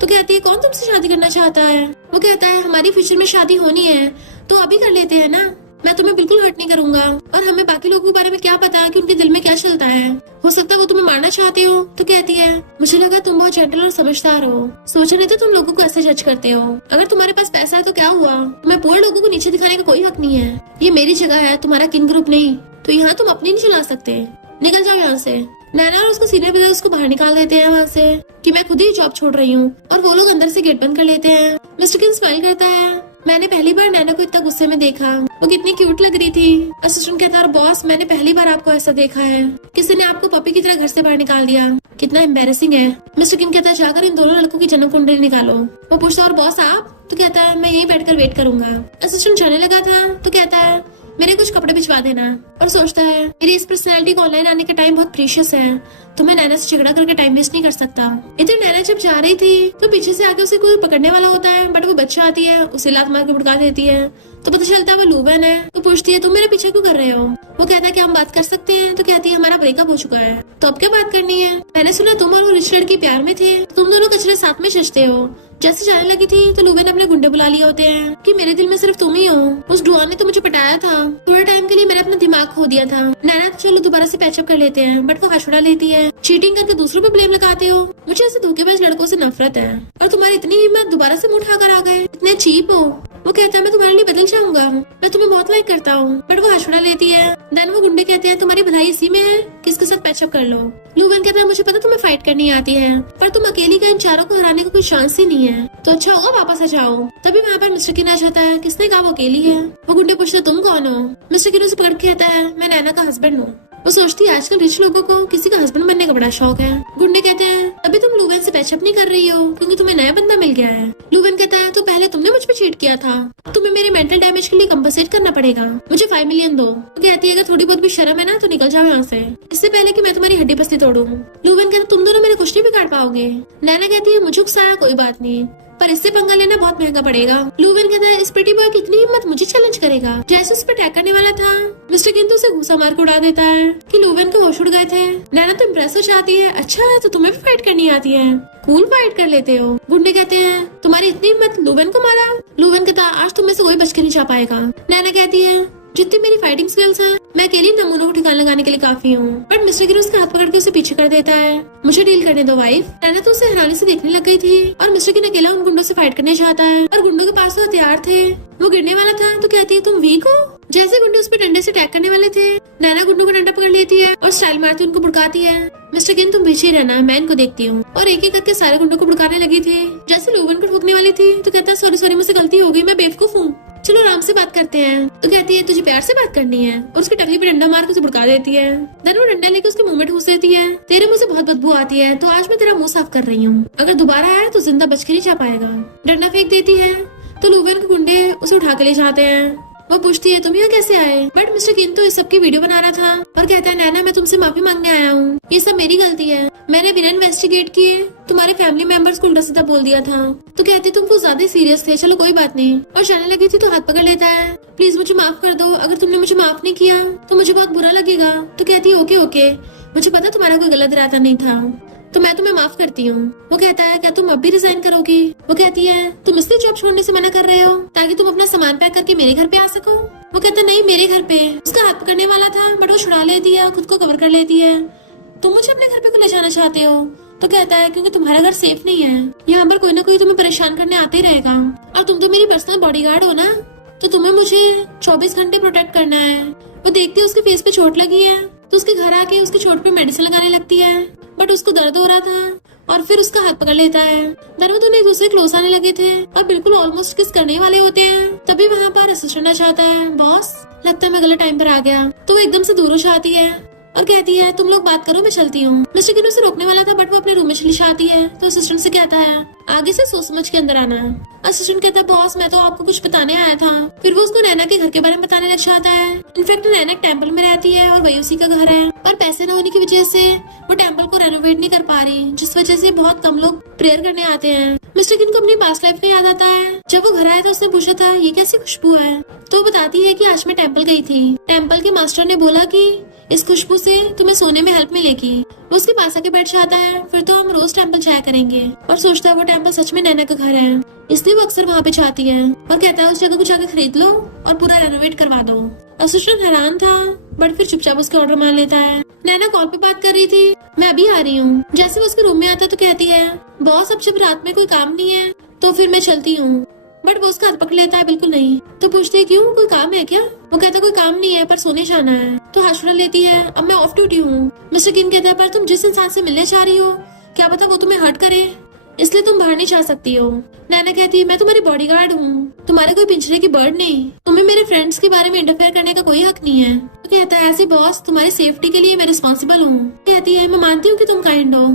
तो कहती है कौन तुमसे शादी करना चाहता है। वो कहता है हमारी फ्यूचर में शादी होनी है तो अभी कर लेते हैं ना, मैं तुम्हें बिल्कुल हर्ट नहीं करूंगा और हमें बाकी लोगों के बारे में क्या पता कि उनके दिल में क्या चलता है, हो सकता है वो तुम्हें मारना चाहते हो। तो कहती है मुझे लगा तुम बहुत जेंटल और समझदार हो, सोचा नहीं तो तुम लोगों को ऐसे जज करते हो। अगर तुम्हारे पास पैसा है तो क्या हुआ, मैं पूरे लोगों को नीचे दिखाने का कोई हक नहीं है, ये मेरी जगह है तुम्हारा किन ग्रुप नहीं, तो यहाँ तुम अपनी नहीं चला सकते, निकल जाओ यहाँ से। नैना और उसको सीनियर ब्रदर उसको बाहर निकाल देते हैं वहाँ से कि मैं खुद ही जॉब छोड़ रही हूँ और वो लोग अंदर से गेट बंद कर लेते हैं। मिस्टर किन स्माइल करता है, मैंने पहली बार नैना को इतना गुस्से में देखा, वो कितनी क्यूट लग रही थी। असिस्टेंट कहता है बॉस मैंने पहली बार आपको ऐसा देखा है, किसी ने आपको पपी की तरह घर से बाहर निकाल दिया, कितना एम्बेरसिंग है। मिस्टर किन कहता है जाकर इन दोनों लड़कों की जन्म कुंडली निकालो। वो पूछता है और बॉस आप, तो कहता है मैं यहीं बैठकर वेट करूंगा। असिस्टेंट जाने लगा था, तो कहता है मेरे कुछ कपड़े भिजवा देना और सोचता है मेरी इस पर्सनैलिटी को ऑनलाइन आने का टाइम बहुत प्रीशियस है, तो मैं नैना से झगड़ा करके टाइम वेस्ट नहीं कर सकता। इधर नैना जब जा रही थी तो पीछे से आके उसे कोई पकड़ने वाला होता है, बट वो बच्चा आती है उसे लात मार के भड़का देती है, तो पता चलता है वो लूबन है। तो पूछती है तुम मेरे पीछे क्यों कर रहे हो। वो कहता है कि हम बात कर सकते हैं। तो कहती है हमारा ब्रेकअप हो चुका है, तो अब क्या बात करनी है, मैंने सुना तुम और वो रिच लड़की प्यार में थे, तुम दोनों कचरे साथ में सजते हो। जैसे जाने लगी थी तो लूबे ने अपने गुंडे बुला लिए होते हैं कि मेरे दिल में सिर्फ तुम ही हो, उस डुआन ने तो मुझे पटाया था, थोड़े टाइम के लिए मैंने अपना दिमाग खो दिया था। नैना तो चलो दोबारा से पैचअप कर लेते हैं, बट वो हशुड़ा लेती है, चीटिंग करके दूसरों पे ब्लेम लगाते हो, मुझे ऐसे धोखेबाज लड़कों से नफरत है और तुम्हारी इतनी हिम्मत दोबारा से मुंह उठाकर आ गए, इतने चीप हो। वो कहता है मैं तुम्हारे लिए बदल जाऊंगा, मैं तुम्हें बहुत लाइक करता हूँ, बट वो हशुड़ा लेती है। देन वो गुंडे कहते हैं तुम्हारी भलाई इसी में है कि इसके साथ पैचअप कर लो। लूबन कहता है मुझे पता तुम्हें फाइट करनी आती है, पर तुम अकेली का इन चारों को हराने का कोई चांस ही नहीं है, तो अच्छा होगा वापस आ जाओ। तभी वहाँ पर मिस्टर किन आ जाता है, किसने कहा वो अकेली है। वो गुंडे पूछते तुम कौन हो। मिस्टर किन उसे पकड़ के कहता है मैं नैना का हस्बैंड हूँ। वो सोचती है आजकल रिच लोगों को किसी का हस्बैंड बनने का बड़ा शौक है। गुंडे कहते हैं अभी तुम लूबन से पैचअप नहीं कर रही हो क्योंकि तुम्हें नया बंदा मिल गया है। लूबन कहता है तो पहले तुमने मुझ पे चीट किया था, तुम्हें मेरे मेंटल डैमेज के लिए कंपनसेट करना पड़ेगा, मुझे 5 मिलियन दो। वो कहती है अगर थोड़ी बहुत भी शर्म है ना तो निकल जाओ यहाँ से, इससे पहले कि मैं तुम्हारी हड्डी पस्ती तोड़ूं। लूबन कहता तुम दोनों मेरे कुछ नहीं बिगाड़ पाओगे। नैना कहती है मुझे गुस्सा आया कोई बात नहीं, पर इससे पंगा लेना बहुत महंगा पड़ेगा। लूबन कहता है इस प्रिटी बॉय की इतनी हिम्मत मुझे चैलेंज करेगा। जैसे उस पर अटैक करने वाला था मिस्टर किन तो उसे घूसा मार के उड़ा देता है कि लूबन के होश उड़ गए थे। नैना तो इम्प्रेस हो जाती है, अच्छा तो तुम्हें भी फाइट करनी आती है, कूल फाइट कर लेते हो। गुंडे कहते हैं तुम्हारी इतनी हिम्मत लूबन को मारा। लूबन कहता आज तुम में से कोई बच के नहीं जा पाएगा। नैना कहती है जितनी मेरी फाइटिंग स्किल्स है मैं अकेली नमूनों को ठिकाना लगाने के लिए काफी हूँ। बट मिस्टर किन उसका हाथ पकड़ के उसे पीछे कर देता है। मुझे डील करने दो वाइफ। नैना तो उसे हैरानी से देखने लग गई थी और मिस्टर किन अकेला उन गुंडों से फाइट करने चाहता है और गुंडों के पास तो हथियार थे। वो गिरने वाला था तो कहती है तुम वीक हो। जैसे गुंडे उस पर डंडे से अटैक करने वाले थे, नैना गुंडों का डंडा पकड़ लेती है और स्टाइल मारती उनको भुड़काती है। मिस्टर किन तुम पीछे रहना, मैं इनको देखती हूँ। और एक एक करके सारे गुंडों को भुड़काने लगी थी। जैसे लूवन को ठोकने वाली थी तो कहता है सॉरी सॉरी मुझसे गलती हो गई, मैं बेवकूफ हूँ, चलो आराम से बात करते हैं। तो कहती है तुझे प्यार से बात करनी है और उसकी टकली पे डंडा मार के उसे भुड़का देती है। देन वो डंडा लेकर उसके मुंह में ठूस देती है। तेरे मुंह से बहुत बदबू आती है तो आज मैं तेरा मुंह साफ कर रही हूँ, अगर दोबारा आया तो जिंदा बच के नहीं जा पाएगा। डंडा फेंक देती है तो लूवन के गुंडे उसे उठा के ले जाते हैं। वो पूछती है तुम यहाँ कैसे आए। बट मिस्टर किन तो इस सब की वीडियो बना रहा था और कहता है नैना मैं तुमसे माफी मांगने आया हूँ, ये सब मेरी गलती है, मैंने बिना इन्वेस्टिगेट किए तुम्हारे फैमिली मेंबर्स को उल्टा सीधा बोल दिया था। तो कहती तुम कुछ ज्यादा सीरियस थे, चलो कोई बात नहीं। और जाने लगी थी तो हाथ पकड़ लेता है, प्लीज मुझे माफ कर दो, अगर तुमने मुझे माफ नहीं किया तो मुझे बहुत बुरा लगेगा। तो कहती है ओके ओके, मुझे पता तुम्हारा कोई गलत इरादा नहीं था तो मैं तुम्हें माफ करती हूँ। वो कहता है क्या तुम अब भी रिजाइन करोगी। वो कहती है तुम इसलिए जॉब छोड़ने से मना कर रहे हो ताकि तुम अपना सामान पैक करके मेरे घर पे आ सको। वो कहता है नहीं मेरे घर पे। उसका हाथ पकड़ने वाला था बट वो छुड़ा लेती है, खुद को कवर कर लेती है। तुम मुझे अपने घर पे क्यों ले जाना चाहते हो। तो कहता है क्योंकि तुम्हारा घर सेफ नहीं है, यहाँ पर कोई ना कोई तुम्हें परेशान करने आते ही रहेगा और तुम तो मेरी पर्सनल बॉडीगार्ड हो ना, तो तुम्हें मुझे 24 घंटे प्रोटेक्ट करना है। वो देखती है उसके फेस पे चोट लगी है तो उसके घर आके उसकी चोट पे मेडिसिन लगाने लगती है बट उसको दर्द हो रहा था और फिर उसका हाथ पकड़ लेता है। दोनों एक दूसरे क्लोज आने लगे थे और बिल्कुल ऑलमोस्ट किस करने वाले होते हैं। तभी वहाँ पर असिस्टेंट आ जाता है, बॉस लगता है मैं गलत टाइम पर आ गया। तो वो एकदम से दूर हो जाती है और कहती है तुम लोग बात करो मैं चलती हूँ। मिस्टर किन उसे रोकने वाला था बट वो अपने रूम में चली जाती है तो असिस्टेंट से कहता है आगे से सोच समझ के अंदर आना। असिस्टेंट कहता है बॉस मैं तो आपको कुछ बताने आया था। फिर वो उसको नैना के घर के बारे में बताने लग जाता है। इनफैक्ट नैना एक टेम्पल में रहती है और वही उसी का घर है, पर पैसे न होने की वजह से वो टेम्पल को रेनोवेट नहीं कर पा रही, जिस वजह से बहुत कम लोग प्रेयर करने आते हैं। मिस्टर किन को अपनी पास्ट लाइफ का याद आता है। जब वो घर आया था उसने पूछा था ये कैसी खुशबू है, तो वो बताती है कि आज मैं टेम्पल गई थी। टेम्पल के मास्टर ने बोला कि इस खुशबू से तुम्हें सोने में हेल्प मिलेगी। वो उसके पास आके बैठ जाता है, फिर तो हम रोज टेम्पल जाया करेंगे। और सोचता है वो टेम्पल सच में नैना का घर है, इसलिए वो अक्सर वहाँ पे जाती है और कहता है उस जगह को जाकर खरीद लो और पूरा रेनोवेट करवा दो। असिस्टेंट हैरान था बट फिर चुपचाप उसके ऑर्डर मान लेता है। नैना कॉल पे बात कर रही थी, मैं अभी आ रही हूँ। जैसे वो उसके रूम में आता तो कहती है बॉस अब जब रात में कोई काम नहीं है तो फिर मैं चलती हूँ। बट वो उसका हाथ पकड़ लेता है, बिल्कुल नहीं। तो पूछती है क्यों, कोई काम है क्या। वो कहता है कोई काम नहीं है पर सोने जाना है। तो हाथ छुड़ा लेती है, अब मैं ऑफ ड्यूटी हूँ। मिस्टर किन कहता है पर तुम जिस इंसान से मिलने जा रही हो क्या पता वो तुम्हें हर्ट करे, इसलिए तुम बाहर नहीं जा सकती हो। नैना कहती है मैं तुम्हारी बॉडीगार्ड हूँ, तुम्हारे कोई पिंजरे की बर्ड नहीं, तुम्हें मेरे फ्रेंड्स के बारे में इंटरफेयर करने का कोई हक नहीं है। तो कहता है ऐसे बॉस तुम्हारी सेफ्टी के लिए मैं रिस्पॉन्सिबल हूँ। कहती है मैं मानती हूँ कि तुम काइंड हो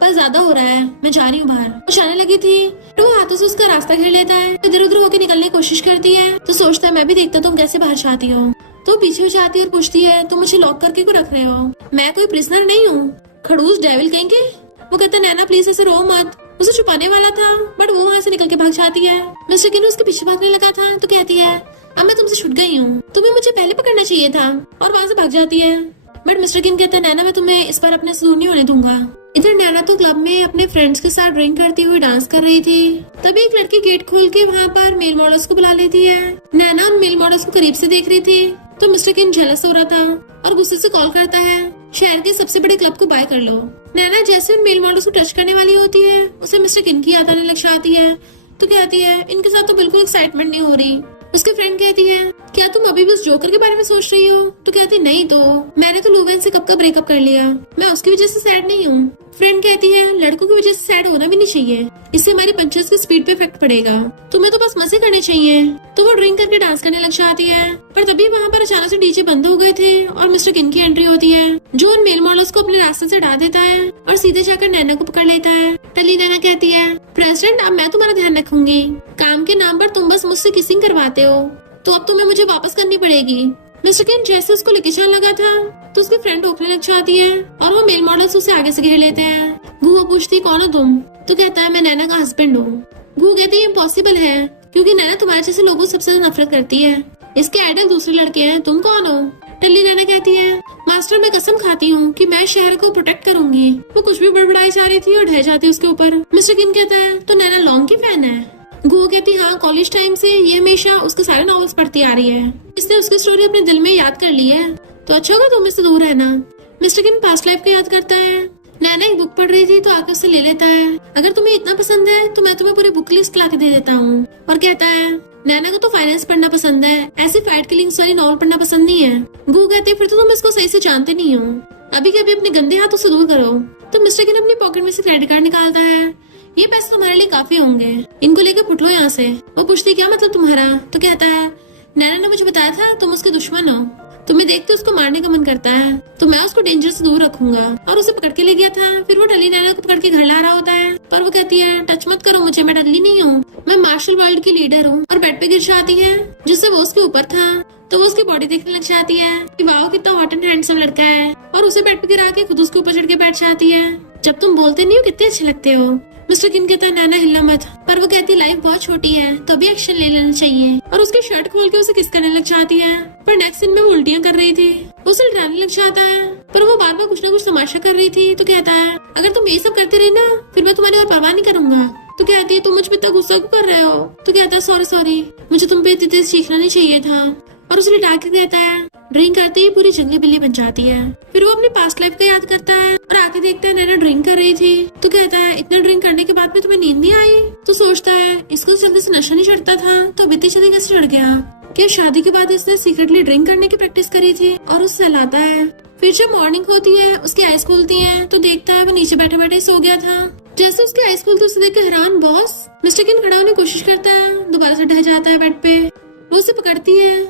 पर ज्यादा हो रहा है, मैं जा रही हूँ बाहर। वो जाने लगी थी तो वो हाथों से उसका रास्ता घेर लेता है, इधर उधर होकर निकलने की कोशिश करती है। तो सोचता है मैं भी देखता तुम कैसे बाहर जाती हो। तो पीछे हो जाती है और पूछती है तुम मुझे लॉक करके क्यों रख रहे हो, मैं कोई प्रिजनर नहीं हूँ, खड़ूस डेविल कहेंगे। वो कहता है नैना प्लीज ऐसे रो मत। उसे छुपाने वाला था बट वो वहाँ से निकल के भाग जाती है। मिस्टर किन उसके पीछे भागने लगा था तो कहती है अब मैं तुमसे छूट गई हूँ, तुम्हें मुझे पहले पकड़ना चाहिए था, और वहाँ से भाग जाती है। बट मिस्टर किन कहता है नैना मैं तुम्हें इस बार अपने से दूर नहीं होने दूंगा। इधर नैना तो क्लब में अपने फ्रेंड्स के साथ ड्रिंक करती हुई डांस कर रही थी। तभी एक लड़की गेट खोल के वहाँ पर मेल मॉडल्स को बुला लेती है। नैना उन मेल मॉडल्स को करीब से देख रही थी तो मिस्टर किन जेलस हो रहा था और गुस्से से कॉल करता है शहर के सबसे बड़े क्लब को बाय कर लो। नैना जैसे उन मेल मॉडल्स को टच करने वाली होती है उसे मिस्टर किन की याद आने लग जाती है। तो कहती है इनके साथ तो बिल्कुल एक्साइटमेंट नहीं हो रही। उसकी फ्रेंड कहती है क्या तुम अभी भी उस जोकर के बारे में सोच रही हो। तो कहती नहीं, तो मैंने तो लूवेन से कब का ब्रेकअप कर लिया, मैं उसकी वजह से सैड नहीं हूँ। फ्रेंड कहती है लड़कों की वजह से सैड होना भी नहीं चाहिए, इससे हमारी पंचेस की स्पीड पे इफेक्ट पड़ेगा, तुम्हें तो बस मजे करने चाहिए। तो वो ड्रिंक करके डांस करने लग जाती है। पर तभी वहाँ पर अचानक से डीजे बंद हो गए थे और मिस्टर किन की एंट्री होती है, जो उन मेल मॉडल्स को अपने रास्ते से हटा देता है और सीधे जाकर नैना को पकड़ लेता है। टली नैना कहती है प्रेसिडेंट अब मैं तुम्हारा ध्यान रखूंगी, काम के नाम पर तुम बस मुझसे किसिंग करवाते हो तो अब तुम्हें मुझे वापस करनी पड़ेगी। मिस्टर किन जैसे उसको लेके चलने लगा था तो उसकी फ्रेंड रोकने लग जाती है और वो मेल मॉडल्स उसे आगे से घेर लेते हैं। गू पूछती कौन हो तुम, तो कहता है मैं नैना का हस्बैंड हूँ। गू कहती है इम्पॉसिबल है क्योंकि नैना तुम्हारे जैसे लोगों से सबसे ज्यादा नफरत करती है, इसके आइडल दूसरे लड़के हैं, तुम कौन हो। टल्ली नैना कहती है मास्टर मैं कसम खाती हूँ कि मैं शहर को प्रोटेक्ट करूंगी। वो कुछ भी बड़बड़ाई जा रही थी और ढह जाती उसके ऊपर। मिस्टर किन कहता है तो नैना लॉन्ग की फैन है। गो कहती हाँ कॉलेज टाइम से ये हमेशा उसके सारे नॉवेल्स पढ़ती आ रही है, इसने उसकी स्टोरी अपने दिल में याद कर ली है, तो अच्छा होगा तुम इससे दूर रहना। मिस्टर किन पास्ट लाइफ को याद करता है। नैना एक बुक पढ़ रही थी तो आकर उससे ले लेता है, अगर तुम्हें इतना पसंद है तो मैं तुम्हें पूरी बुक लिस्ट ला के दे देता हूँ। और कहता है नैना को तो फाइनेंस पढ़ना पसंद है, ऐसी फाइट किलिंग्स वाली नॉवल पढ़ना पसंद नहीं है। गू कहते फिर तो तुम इसको सही से जानते नहीं हो, अभी के अभी अपने गंदे हाथों से दूर करो। तो मिस्टर किन अपनी पॉकेट में से क्रेडिट कार्ड निकालता है, ये पैसे तुम्हारे लिए काफी होंगे, इनको लेके फुटलो यहाँ से। वो पूछती क्या मतलब तुम्हारा, तो कहता है नैना ने मुझे बताया था तुम उसके दुश्मन हो, तुम्हें देखते उसको मारने का मन करता है, तो मैं उसको डेंजर से दूर रखूंगा। और उसे पकड़ के ले गया था, फिर वो डली नैना को पकड़ के घर ला रहा होता है, पर वो कहती है टच मत करो मुझे, मैं डली नहीं हूँ, मैं मार्शल वर्ल्ड की लीडर हूँ। और बेड पे गिर जाती है जिससे वो उसके ऊपर था, तो वो उसकी बॉडी देखने लग जाती है कि वाह कितना हॉट एंड हैंडसम लड़का है, और उसे बेड पे गिरा के खुद उसके ऊपर चढ़ के बैठ जाती है। जब तुम बोलते नहीं हो कितने अच्छे लगते हो। मिस्टर किन कहता है नैना हिलना मत, पर वो कहती लाइफ बहुत छोटी है तो भी एक्शन ले लेना चाहिए, और उसकी शर्ट खोल के उसे किस करने लग जाती है। पर नेक्स्ट सीन में वो उल्टियां कर रही थी, उसे डराने लग जाता है, पर वो बार बार कुछ ना कुछ तमाशा कर रही थी। तो कहता है अगर तुम यही सब करती रही ना फिर मैं तुम्हारी और परवाह नहीं करूंगा। तो कहती है तुम मुझ पे इतना गुस्सा क्यों कर रहे हो। तो कहता है सॉरी मुझे तुम पे इतनी तेज सीखना नहीं चाहिए था। और उसे लिटा के कहता है ड्रिंक करते ही पूरी जंगली बिल्ली बन जाती है। फिर वो अपने पास्ट लाइफ का याद करता है और आके देखता है नैना ड्रिंक कर रही थी। तो कहता है इतना ड्रिंक करने के बाद भी तुम्हें नींद नहीं आई। तो सोचता है इसको जल्दी से नशा नहीं चढ़ता था तो बीती जल्दी कैसे चढ़ गया, क्या शादी के बाद इसने सीक्रेटली ड्रिंक करने की प्रैक्टिस करी थी। और उससे सहलाता है। फिर जब मॉर्निंग होती है उसकी आईज खुलती है तो देखता है वो नीचे बैठे बैठे सो गया था। जैसे उसकी आईज खुलती उसे देख के हैरान बॉस। मिस्टर किन खड़ा होने की कोशिश करता है, दोबारा से ढह जाता है बेड पे। वो उसे पकड़ती है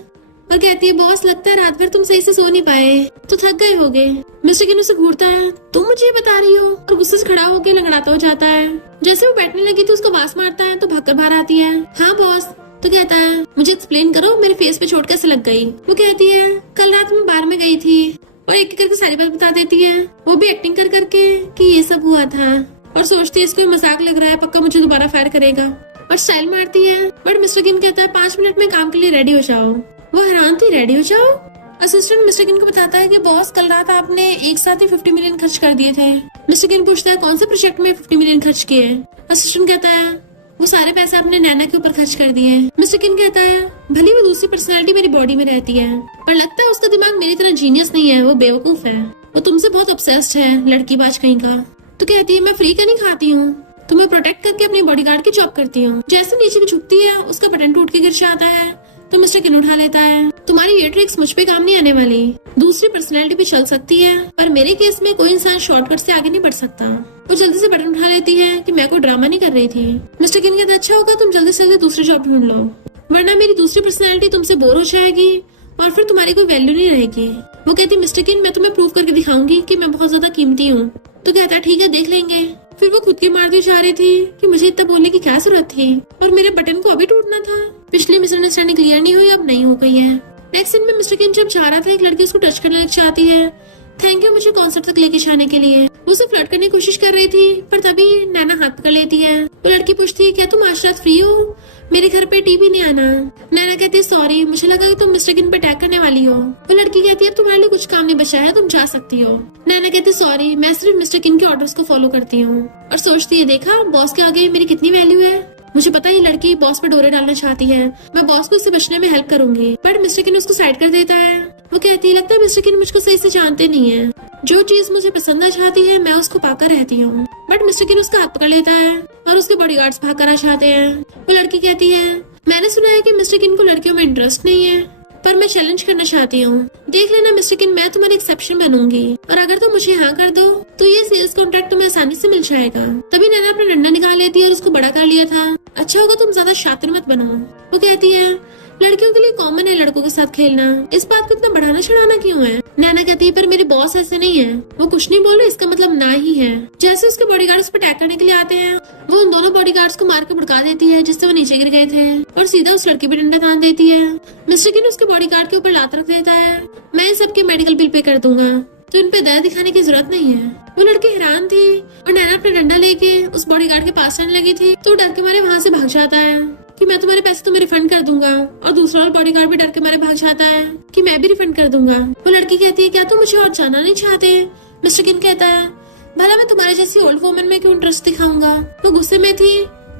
और कहती है बॉस लगता है रात भर तुम सही से सो नहीं पाए तो थक गए होगे। मिस्टर किन उसे घूरता है तुम मुझे ये बता रही हो, और गुस्से से खड़ा होकर लंगड़ाता हो जाता है। जैसे वो बैठने लगी तो उसको वास मारता है तो भागकर बाहर आती है। हाँ बॉस। तो कहता है मुझे एक्सप्लेन करो मेरे फेस पे चोट कैसे लग गई। वो कहती है कल रात में बार में गई थी, और एक करके सारी बात बता देती है, वो भी एक्टिंग कर करके कि ये सब हुआ था। और सोचती है इसको मजाक लग रहा है, पक्का मुझे दोबारा फायर करेगा, और स्टाइल मारती है। बट मिस्टर किन कहता है 5 मिनट में काम के लिए रेडी हो जाओ। वो हैरान थी रेडी हो जाओ। असिस्टेंट मिस्टर किन को बताता है कि बॉस कल रात आपने एक साथ ही 50 मिलियन खर्च कर दिए थे। मिस्टर किन पूछता है कौन से प्रोजेक्ट में 50 मिलियन खर्च किए। असिस्टेंट कहता है वो सारे पैसे आपने नैना के ऊपर खर्च कर दिए। मिस्टर किन कहता है भले वो दूसरी पर्सनालिटी मेरी बॉडी में रहती है, पर लगता है उसका दिमाग मेरी तरह जीनियस नहीं है, वो बेवकूफ है, वो तुमसे बहुत ऑब्सेस्ड है, लड़की बाज कहीं का। तो कहती है मैं फ्री का नहीं खाती हूँ, तुम्हें प्रोटेक्ट करके अपनी बॉडीगार्ड की जॉब करती हूँ। जैसे नीचे की झुकती है उसका बटन टूट के गिर जाता है तो मिस्टर किन उठा लेता है। तुम्हारी ये ट्रिक्स मुझ पे काम नहीं आने वाली, दूसरी पर्सनैलिटी भी चल सकती है पर मेरे केस में कोई इंसान शॉर्टकट से आगे नहीं बढ़ सकता। वो जल्दी से बटन उठा लेती है कि मैं कोई ड्रामा नहीं कर रही थी। मिस्टर किन कहता अच्छा होगा तुम जल्दी से जल्दी दूसरी जॉब ढूंढ लो, वरना मेरी दूसरी पर्सनैलिटी तुमसे बोर हो जाएगी और फिर तुम्हारी कोई वैल्यू नहीं रहेगी। वो कहती मिस्टर किन मैं तुम्हें प्रूव करके दिखाऊंगी कि मैं बहुत ज्यादा कीमती हूँ। तो कहता ठीक है देख लेंगे। फिर वो खुद के मारती जा रही थी कि मुझे इतना बोलने की क्या जरूरत थी, और मेरे बटन को अभी टूटना था। पिछली मिसअंडरस्टैंडिंग क्लियर नहीं हुई, अब नहीं हो गई है। नेक्स्ट सीन में मिस्टर किन जब जा रहा था एक लड़की उसको टच करने लग जाती है। थैंक यू मुझे कॉन्सर्ट तक लेके जाने के लिए। वो उसे फ्लर्ट करने की कोशिश कर रही थी पर तभी नैना हाथ पकड़ लेती है। वो लड़की पूछती है क्या तुम आज रात फ्री हो, मेरे घर पे टीवी नहीं आना। नैना कहती है सॉरी मुझे लगा कि तुम मिस्टर किन पे अटैक करने वाली हो। वो लड़की कहती है अब तुम्हारे लिए कुछ काम नहीं बचा है, तुम जा सकती हो। नैना कहती है सॉरी मैं सिर्फ मिस्टर किन के ऑर्डर्स को फॉलो करती हूँ। और सोचती है देखा बॉस के आगे मेरी कितनी वैल्यू है, मुझे पता है ये लड़की बॉस पे डोरे डालना चाहती है, मैं बॉस को इससे बचने में हेल्प करूंगी। बट मिस्टर किन उसको साइड कर देता है। वो कहती है लगता है मिस्टर किन मुझको सही से जानते नहीं है, जो चीज मुझे पसंद आ जाती है मैं उसको पाकर रहती हूँ। बट मिस्टर किन उसका हाथ पकड़ लेता है और उसके बॉडीगार्ड्स भाग कर आ जाते हैं। वो लड़की कहती है मैंने सुना है कि मिस्टर किन को लड़कियों में इंटरेस्ट नहीं है, पर मैं चैलेंज करना चाहती हूँ, देख लेना मिस्टर किन मैं तुम्हारी एक्सेप्शन बनूंगी, और अगर तुम मुझे हाँ कर दो तो ये सेल्स कॉन्ट्रैक्ट तुम्हें आसानी से मिल जाएगा। तभी नैना अपना डंडा निकाल लेती है और उसको बड़ा कर लिया था। अच्छा होगा तुम ज्यादा शातिर मत बनो। वो कहती है लड़कियों के लिए कॉमन है लड़कों के साथ खेलना, इस बात को इतना बढ़ाना चढ़ाना क्यों है। नैना कहती है पर मेरे बॉस ऐसे नहीं है। वो कुछ नहीं बोल रहे इसका मतलब ना ही है। जैसे उसके बॉडीगार्ड उस पर अटैक करने के लिए आते हैं वो उन दोनों बॉडीगार्ड्स को मार के भड़का देती है जिससे वो नीचे गिर गए थे, और सीधा उस लड़की पे डंडा तान देती है। मिस्टर किन उसके बॉडीगार्ड के ऊपर लात रख देता है, मैं इन सबके मेडिकल बिल पे कर दूंगा तो इन पे दया दिखाने की जरूरत नहीं है। वो लड़की हैरान थी और नैना अपना डंडा लेके उस बॉडीगार्ड के पास आने लगी थी तो डर के मारे वहाँ से भाग जाता है कि मैं तुम्हारे पैसे तुम्हें रिफंड कर दूंगा, और दूसरा बॉडीगार्ड भी डर के मारे भाग जाता है कि मैं भी रिफंड कर दूंगा। वो लड़की कहती है क्या तुम मुझे और जाना नहीं चाहते। मिस्टर किन कहता है भला मैं तुम्हारे जैसी ओल्ड वुमन में क्यों इंटरेस्ट दिखाऊंगा। वो गुस्से में थी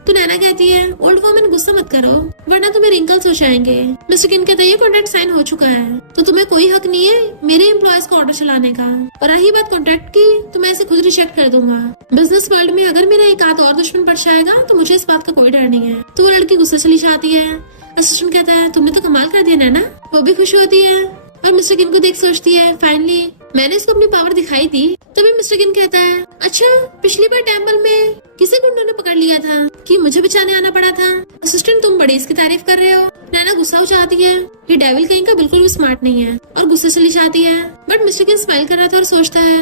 तो नैना कहती है ओल्ड वुमन गुस्सा मत करो वरना तुम्हें रिंकल्स हो जाएंगे। मिस्टर किन कहता है ये कॉन्ट्रैक्ट साइन हो चुका है तो तुम्हें कोई हक नहीं है मेरे एम्प्लॉयज का ऑर्डर चलाने का, और रही बात कॉन्ट्रैक्ट की तो मैं इसे खुद रिजेक्ट कर दूंगा। बिजनेस वर्ल्ड में अगर मेरा एक आध और दुश्मन पड़ जाएगा तो मुझे इस बात का कोई डर नहीं है। तो वो लड़की गुस्सा चली जाती है। असिस्टेंट कहता है तुमने तो कमाल कर दिया नैना। वो भी खुश होती है और मिस्टर किन को देख सोचती है फाइनली मैंने इसको अपनी पावर दिखाई दी। तभी मिस्टर किन कहता है अच्छा पिछली बार टेम्पल में किसी गुंडों ने पकड़ लिया था कि मुझे बचाने आना पड़ा था। असिस्टेंट तुम बड़ी इसकी तारीफ कर रहे हो। नैना गुस्सा हो जाती है ये डेविल कहीं का बिल्कुल भी स्मार्ट नहीं है और गुस्से चली जाती है। बट मिस्टर किन स्माइल कर रहा था और सोचता है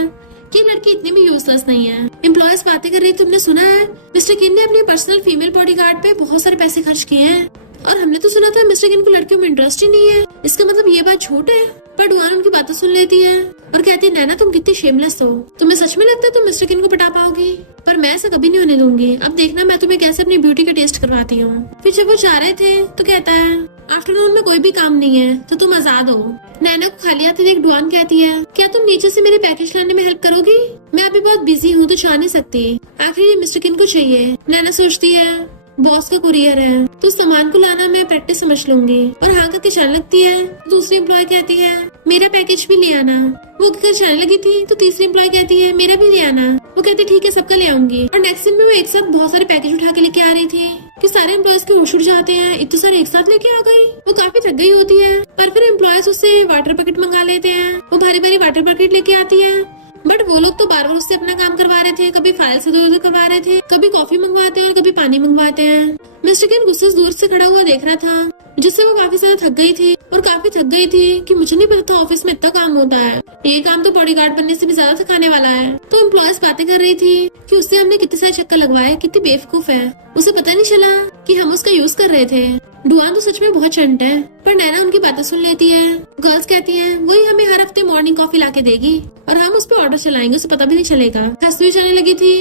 कि लड़की इतनी भी यूजलेस नहीं है। एम्प्लॉयज बातें कर रही तुमने सुना है मिस्टर किन ने अपने पर्सनल फीमेल बॉडीगार्ड पे बहुत सारे पैसे खर्च किए हैं और हमने तो सुना था मिस्टर किन को लड़कियों में इंटरेस्ट ही नहीं है। इसका मतलब ये बात झूठ है। पर डुआन उनकी बातें सुन लेती है और कहती है नैना तुम कितनी शेमलेस हो, तुम्हें सच में लगता है तुम मिस्टर किन को पटा पाओगी, पर मैं ऐसा कभी नहीं होने दूंगी। अब देखना मैं तुम्हें कैसे अपनी ब्यूटी का टेस्ट करवाती हूँ। फिर जब वो जा रहे थे तो कहता है आफ्टरनून में कोई भी काम नहीं है तो तुम आजाद हो। नैना को खाली हाथ देख डुआन कहती है क्या तुम नीचे से मेरे पैकेज लाने में हेल्प करोगी, मैं अभी बहुत बिजी हूँ तो जा नहीं सकती। आखिर मिस्टर किन को चाहिए। नैना सोचती है बॉस का कुरियर है तो सामान को लाना मैं प्रैक्टिस समझ लूंगी, और हाँ करके चलने लगती है। दूसरी एम्प्लॉय कहती है मेरा पैकेज भी ले आना। वो कर चलने लगी थी तो तीसरी एम्प्लॉय कहती है मेरा भी ले आना। वो कहती ठीक है सबका ले आऊंगी। और नेक्स्ट दिन में वो एक साथ बहुत सारे पैकेज उठा के लेके आ रही थी कि सारे एम्प्लॉयज के होश उड़ जाते हैं इतने सारे एक साथ लेके आ गई। वो काफी थक गई होती है पर फिर एम्प्लॉयज उससे वाटर बकेट मंगा लेते हैं। वो भारी भारी वाटर बकेट लेके आती है। बट वो लोग तो बार बार उससे अपना काम करवा रहे थे, कभी फाइल से इधर करवा रहे थे, कभी कॉफी मंगवाते हैं और कभी पानी मंगवाते हैं। मिस्टर किन गुस्से से दूर से खड़ा हुआ देख रहा था जिससे वो काफी ज्यादा थक गई थी और काफी थक गई थी कि मुझे नहीं पता था ऑफिस में इतना काम होता है, ये काम तो बॉडीगार्ड बनने से भी ज्यादा थकाने वाला है। तो एम्प्लॉयज बातें कर रही थी कि उससे हमने कितने सारे चक्कर लगवाए, कितनी बेवकूफ है, उसे पता नहीं चला कि हम उसका यूज कर रहे थे। डुआन तो सच में बहुत चंट है। पर नैना उनकी बातें सुन लेती है। गर्ल्स कहती हैं वही हमें हर हफ्ते मॉर्निंग कॉफी लाके देगी और हम उस पर ऑर्डर चलाएंगे, उसे पता भी नहीं चलेगा। हंसती हुई जाने लगी थी।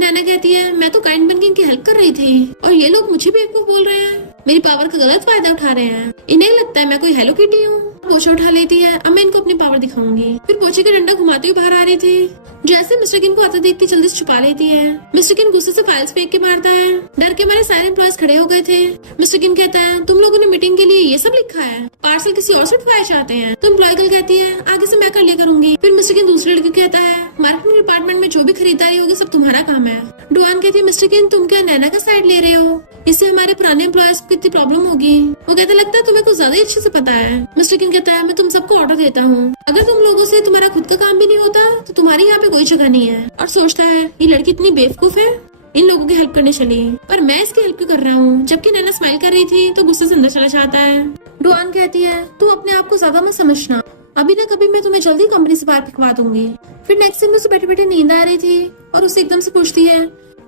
नैना कहती है मैं तो काइंड बन के इनकी हेल्प कर रही थी और ये लोग मुझे बेवकूफ बोल रहे हैं, मेरी पावर का गलत फायदा उठा रहे हैं, इन्हें लगता है मैं कोई हेलो किटी हूँ। पोछा उठा लेती है अब मैं इनको अपनी पावर दिखाऊंगी। फिर पोछे का डंडा घुमाते हुए बाहर आ रही थी। जैसे मिस्टर किन को आता देखती जल्दी से छुपा लेती है। मिस्टर किन गुस्से से फाइल्स फेंक के मारता है। डर के मारे सारे एम्प्लॉयज खड़े हो गए थे। मिस्टर किन कहता है तुम लोगों ने मीटिंग के लिए ये सब लिखा है, पार्सल किसी और से उठवाए चाहते हैं। तो एम्प्लॉय गर्ल कहती है आगे से मैं कर लिया करूंगी। फिर मिस्टर किन दूसरे लड़के कहता है मार्केटिंग डिपार्टमेंट में जो भी खरीदारी होगी सब तुम्हारा काम है। डुआन कहती है मिस्टर किन तुम क्या नैना का साइड ले रहे हो, इससे हमारे पुराने एम्प्लॉयज को कितनी प्रॉब्लम होगी। वो कहता लगता है तुम्हें कुछ ज्यादा ही अच्छे से पता है। मिस्टर किन कहता है मैं तुम सबको ऑर्डर देता हूँ, अगर तुम लोगों से तुम्हारा खुद का काम भी नहीं होता तो तुम्हारी यहाँ पे कोई जगह नहीं है। और सोचता है ये लड़की इतनी बेवकूफ है, इन लोगों की हेल्प करने चली, पर मैं इसकी हेल्प क्यों कर रहा हूँ। जबकि नैना स्माइल कर रही थी तो गुस्से से अंदर चला जाता है। डुआन कहती है तुम अपने आप को ज्यादा मत समझना, अभी न कभी मैं तुम्हें जल्दी कंपनी से बाहर फेंकवा दूंगी। फिर नेक्स्ट दिन में उसे बैठे बैठे नींद आ रही थी और उसे एकदम से पूछती है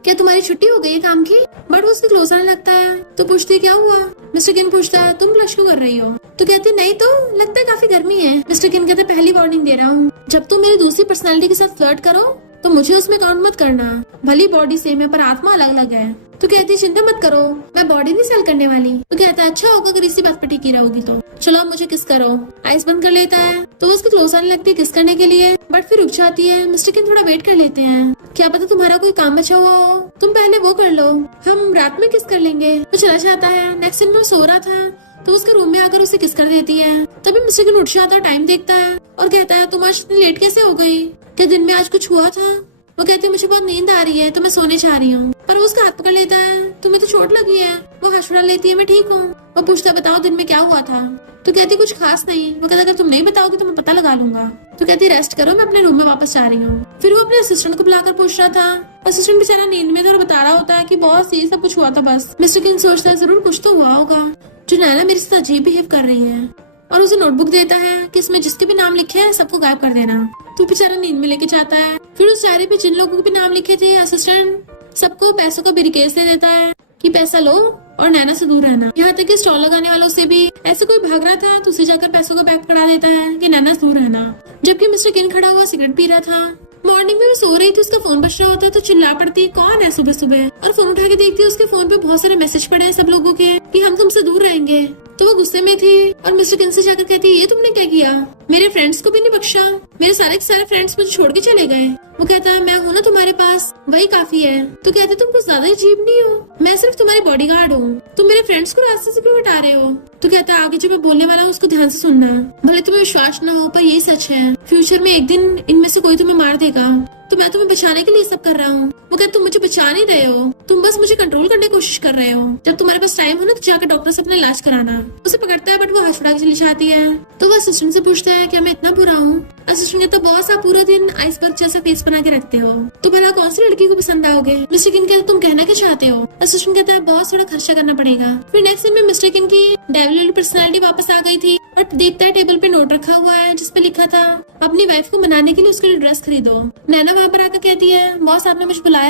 क्या तुम्हारी छुट्टी हो गई काम की। बट वो उससे क्लोज आने लगता है तो पूछती क्या हुआ। मिस्टर किन पूछता है तुम ब्लश क्यों कर रही हो। तो कहती नहीं तो लगता है काफी गर्मी है। मिस्टर किन कहते पहली वार्निंग दे रहा हूँ, जब तुम मेरी दूसरी पर्सनालिटी के साथ फ्लर्ट करो तो मुझे उसमें काउंट मत करना, भली बॉडी सेम है पर आत्मा अलग अलग है। तो कहती चिंता मत करो मैं बॉडी नहीं सेल करने वाली। तो कहता है अच्छा होगा अगर इसी बात पे टिकी रहोगी तो चलो अब मुझे किस करो। आइस बंद कर लेता है तो उसके क्लोज आने लगती है किस करने के लिए, बट फिर रुक जाती है। मिस्टर किन थोड़ा वेट कर लेते हैं, क्या पता तुम्हारा कोई काम बचा हुआ हो, तुम पहले वो कर लो, हम रात में किस कर लेंगे। तो चला जाता है। नेक्स्ट दिन वो सो रहा था तो उसके रूम में आकर उसे किस कर देती है। तभी मिस्टर किन उठ जाता है, टाइम देखता है और कहता है तुम आज इतनी लेट कैसे हो गई, क्या दिन में आज कुछ हुआ था। वो कहती है मुझे बहुत नींद आ रही है तो मैं सोने जा रही हूँ। पर वो उसका हाथ पकड़ लेता है तुम्हें तो चोट लगी है। वो हंस उड़ा लेती है मैं ठीक हूँ। वो पूछता है बताओ दिन में क्या हुआ था। तो कहती कुछ खास नहीं। वो कहता अगर तुम नहीं बताओगे तो मैं पता लगा लूंगा। तो कहती रेस्ट करो मैं अपने रूम में वापस जा रही हूँ। फिर वो अपने असिस्टेंट को बुलाकर पूछ रहा था। असिस्टेंट बेचारा नींद में तो बता रहा होता है कि बॉस ये सब कुछ हुआ था बस। मिस्टर किन सोचता है जरूर कुछ तो हुआ होगा जो नैना मेरे साथ अजीब बिहेव कर रही है, और उसे नोटबुक देता है कि इसमें जिसके भी नाम लिखे हैं सबको गायब कर देना। तो बेचारा नींद में लेके जाता है। फिर उस डायरी पे जिन लोगों के भी नाम लिखे थे असिस्टेंट सबको पैसों का ब्रीकेस दे देता है कि पैसा लो और नैना से दूर रहना। यहाँ तक कि स्टॉल लगाने वालों से भी ऐसे कोई भाग रहा था तो उसे जाकर पैसों का बैग पकड़ा देता है कि नैना से दूर रहना। जबकि मिस्टर किन खड़ा हुआ सिगरेट पी रहा था। मॉर्निंग में वो सो रही थी, उसका फोन बज रहा होता है तो चिल्ला पड़ती कौन है सुबह सुबह, और फोन उठा के देखती है उसके फोन पे बहुत सारे मैसेज पड़े हैं सब लोगों के कि हम तुमसे दूर रहेंगे। तो वो गुस्से में थी और मिस्टर किन से जाकर कहती है ये तुमने क्या किया। मेरे फ्रेंड्स को भी नहीं बख्शा, मेरे सारे के सारे फ्रेंड्स मुझे छोड़ के चले गए। वो कहता है मैं हूँ ना तुम्हारे पास, वही काफी है। तो कहते तुम कुछ ज्यादा अजीब नहीं हो, मैं सिर्फ तुम्हारी बॉडीगार्ड हूँ, तुम मेरे फ्रेंड्स को रास्ते से क्यों हटा रहे हो। तो कहता है आगे जो मैं बोलने वाला हूँ उसको ध्यान से सुनना, भले तुम्हें विश्वास न हो पर यही सच है, फ्यूचर में एक दिन इनमें से कोई तुम्हें मार देगा, तो मैं तुम्हें बचाने के लिए सब कर रहा हूँ। वो कहता तुम मुझे बचा नहीं रहे हो, तुम बस मुझे कंट्रोल करने की कोशिश कर रहे हो। जब तुम्हारे पास टाइम हो ना तो जाकर डॉक्टर से अपना इलाज कराना। उसे पकड़ता है बट वो हाथ छुड़ा के चली जाती है। तो वो असिस्टेंट से पूछता है क्या मैं इतना बुरा हूँ। असिस्टेंट कहता बॉस आप पूरा दिन आइसबर्ग जैसा फेस बना के रखते हो, तो भला कौन सी लड़की को पसंद आओगे। मिस्टर किन कहता तुम कहना क्या चाहते हो। असिस्टेंट कहता है बॉस थोड़ा खर्चा करना पड़ेगा। फिर नेक्स्ट दिन में मिस्टर किन की डेविल वाली पर्सनालिटी वापस आ गई थी बट देखता है टेबल पे नोट रखा हुआ है जिसपे लिखा था अपनी वाइफ को मनाने के लिए उसके लिए ड्रेस खरीदो। नैना वहाँ पर आकर कहती है बॉस आपने मुझे बुलाया।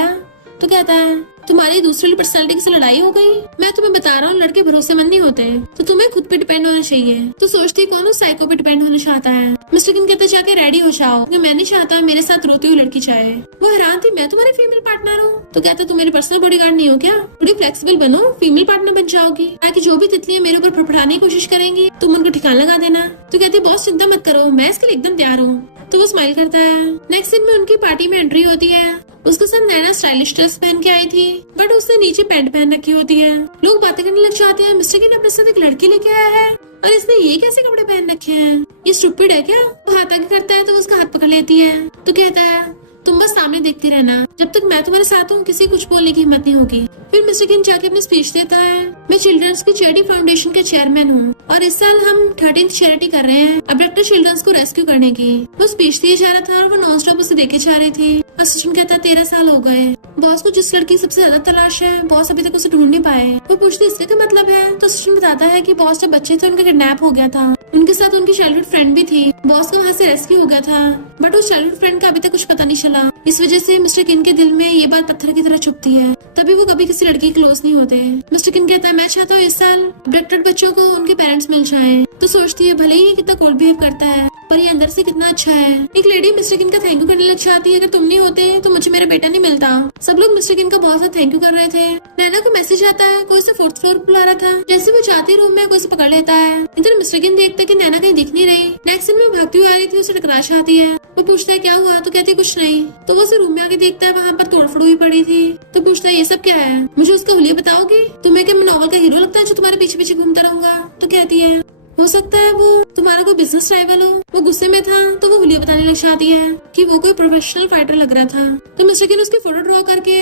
तो कहता है तुम्हारी दूसरी पर्सनालिटी से लड़ाई हो गई। मैं तुम्हें बता रहा हूँ लड़के भरोसेमंद नहीं होते, तो तुम्हें खुद पे डिपेंड होना चाहिए। तो सोचती कौन उस साइको पे डिपेंड होना चाहता है। मिस्टर किन कहते जाके रेडी हो जाओ, क्योंकि मैं नहीं चाहता मेरे साथ रोती हुई लड़की चाहे। वो हैरान थी मैं तुम्हारी फीमेल पार्टनर हूँ। तो कहता तुम मेरी पर्सनल बॉडीगार्ड नहीं हो क्या, थोड़ी फ्लेक्सिबल बनो, फीमेल पार्टनेर बन जाओगी, ताकि जो भी तितलियां मेरे ऊपर फड़फड़ाने की कोशिश करेंगी तुम उनको ठिकाना लगा देना। तो कहती बॉस चिंता मत करो, मैं इसके लिए एकदम तैयार हूँ। तो वो स्माइल करता है। नेक्स्ट दिन में उनकी पार्टी में एंट्री होती है। उसके साथ नैना स्टाइलिश ड्रेस पहन के आई थी बट उसने नीचे पैंट पहन रखी होती है। लोग बातें करने लग जाते हैं मिस्टर किन अपने साथ एक लड़की लेके आया है और इसने ये कैसे कपड़े पहन रखे हैं, ये स्टूपिड है क्या। वो हाथ आगे करता है तो उसका हाथ पकड़ लेती है। तो कहता है तुम बस सामने देखती रहना, जब तक मैं तुम्हारे साथ हूँ किसी कुछ बोलने की हिम्मत नहीं होगी। फिर मिस्टर किन जाके अपनी स्पीच देता है मैं चिल्ड्रंस की चैरिटी फाउंडेशन का चेयरमैन हूँ और इस साल हम 13th चैरिटी कर रहे हैं अबडक्टेड चिल्ड्रंस को रेस्क्यू करने की। वो स्पीच दिए जा रहा था और वो नॉन स्टॉप उसे देखे जा रही थी। असिस्टेंट कहता 13 साल हो गए, बॉस को जिस लड़की सबसे ज्यादा तलाश है बॉस अभी तक उसे ढूंढ नहीं पाए। वो पूछती इसका क्या मतलब है। तो असिस्टेंट बताता है कि बॉस जब बच्चे थे उनका किडनैप हो गया था, उनके साथ उनकी चाइल्डहुड फ्रेंड भी थी, बॉस को वहाँ से रेस्क्यू हो गया था बट उस चाइल्डहुड फ्रेंड का अभी तक कुछ पता नहीं चला। इस वजह से मिस्टर किन के दिल में ये बात पत्थर की तरह चुभती है, तभी वो कभी किसी लड़की क्लोज नहीं होते। मिस्टर किन कहता है मैं चाहता हूँ इस साल अबडक्टेड बच्चों को उनके पेरेंट्स मिल जाए। तो सोचती है भले ही ये कितना कोल्ड बिहेव करता है पर ये अंदर से कितना अच्छा है। एक लेडी मिस्टर किन का थैंक यू करने लग जाती है, अगर तुम नहीं होते तो मुझे मेरा बेटा नहीं मिलता। सब लोग मिस्टर किन का बहुत सारा थैंक यू कर रहे थे। नैना को मैसेज आता है कोई से 4th फ्लोर बुला रहा था। जैसे वो जाती रूम में कोई से पकड़ लेता है। इधर मिस्टर किन देखता है कि नैना कहीं दिख नहीं रही। नेक्स्ट दिन में भागती हुई आ रही थी, उसे टकरा जाती है। वो पूछता है क्या हुआ, तो कहती कुछ नहीं। तो वो उसे रूम में आके देखता है वहाँ पर तोड़फोड़ हुई पड़ी थी। तो पूछता है ये सब क्या है, मुझे उसका हुलिया बताओगी, तुम्हें क्या मैं नॉवल का हीरो लगता है जो तुम्हारे पीछे पीछे घूमता रहूंगा। तो कहती है हो सकता है वो तुम्हारा कोई बिजनेस राइवल हो। वो गुस्से में था तो वो हुलिया बताने लग जाती है कि वो कोई प्रोफेशनल फाइटर लग रहा था। तो मिस्टर किन उसकी फोटो ड्रॉ करके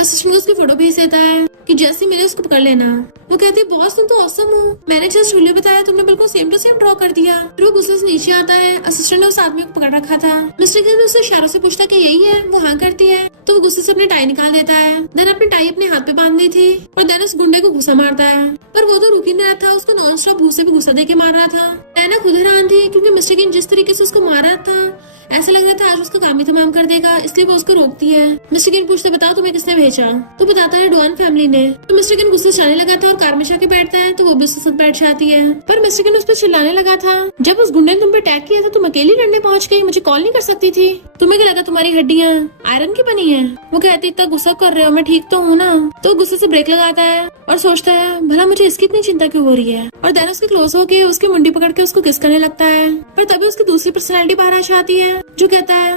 असिस्टेंट को उसकी फोटो भेज देता है कि जैसे मिले उसको पकड़ लेना। वो कहती है बॉस तुम तो ऑसम हो, मैंने जस्ट हुलिया बताया तुमने बिल्कुल सेम टू सेम ड्रॉ कर दिया। फिर वो गुस्से से नीचे आता है। असिस्टेंट ने उस आदमी को पकड़ रखा था। मिस्टर किन उससे इशारों से पूछता कि यही है। वो हाँ करती है तो वो गुस्से से अपनी टाई निकाल देता है। देन अपनी टाई अपने हाथ पे बांध दी थी और देन उस गुंडे को घुसा मारता है, पर वो तो रुक ही नहीं रहा था, उसको नॉन स्टॉप घुसे पे घुसा दे के मार रहा था। नैना खुद हैरान थी क्योंकि मिस्टर किन जिस तरीके से उसको मारा था ऐसा लग रहा था आज उसका काम ही तमाम कर देगा, इसलिए वो उसको रोकती है। मिस्टर किन पूछते बताओ तुम्हें किसने भेजा। तो बताता है डॉन फैमिली ने। तो मिस्टर किन गुस्से से जाने लगा था और कार में जाके बैठता है तो वो भी उसके साथ बैठ जाती है। पर मिस्टर किन उस पर चिल्लाने लगा था जब उस गुंडे ने तुम पे अटैक किया था तुम अकेली लड़ने पहुंच गई, मुझे कॉल नहीं कर सकती थी। तुम्हें क्या लगा तुम्हारी हड्डियां आयरन की बनी है। वो कहती इतना गुस्सा कर रहे हो, मैं ठीक तो हूँ ना। तो गुस्से से ब्रेक लगाता है और सोचता है भला मुझे इसकी इतनी चिंता क्यों हो रही है, और देन उसके क्लोज होके उसकी मुंडी पकड़ के उसको किस करने लगता है। पर तभी उसकी दूसरी पर्सनैलिटी बाहर आ जाती है जो कहता है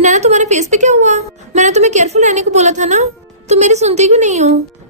नैना तुम्हारे फेस पे क्या हुआ, मैंने तुम्हें केयरफुल रहने को बोला था ना, तुम मेरी सुनती क्यों नहीं हो।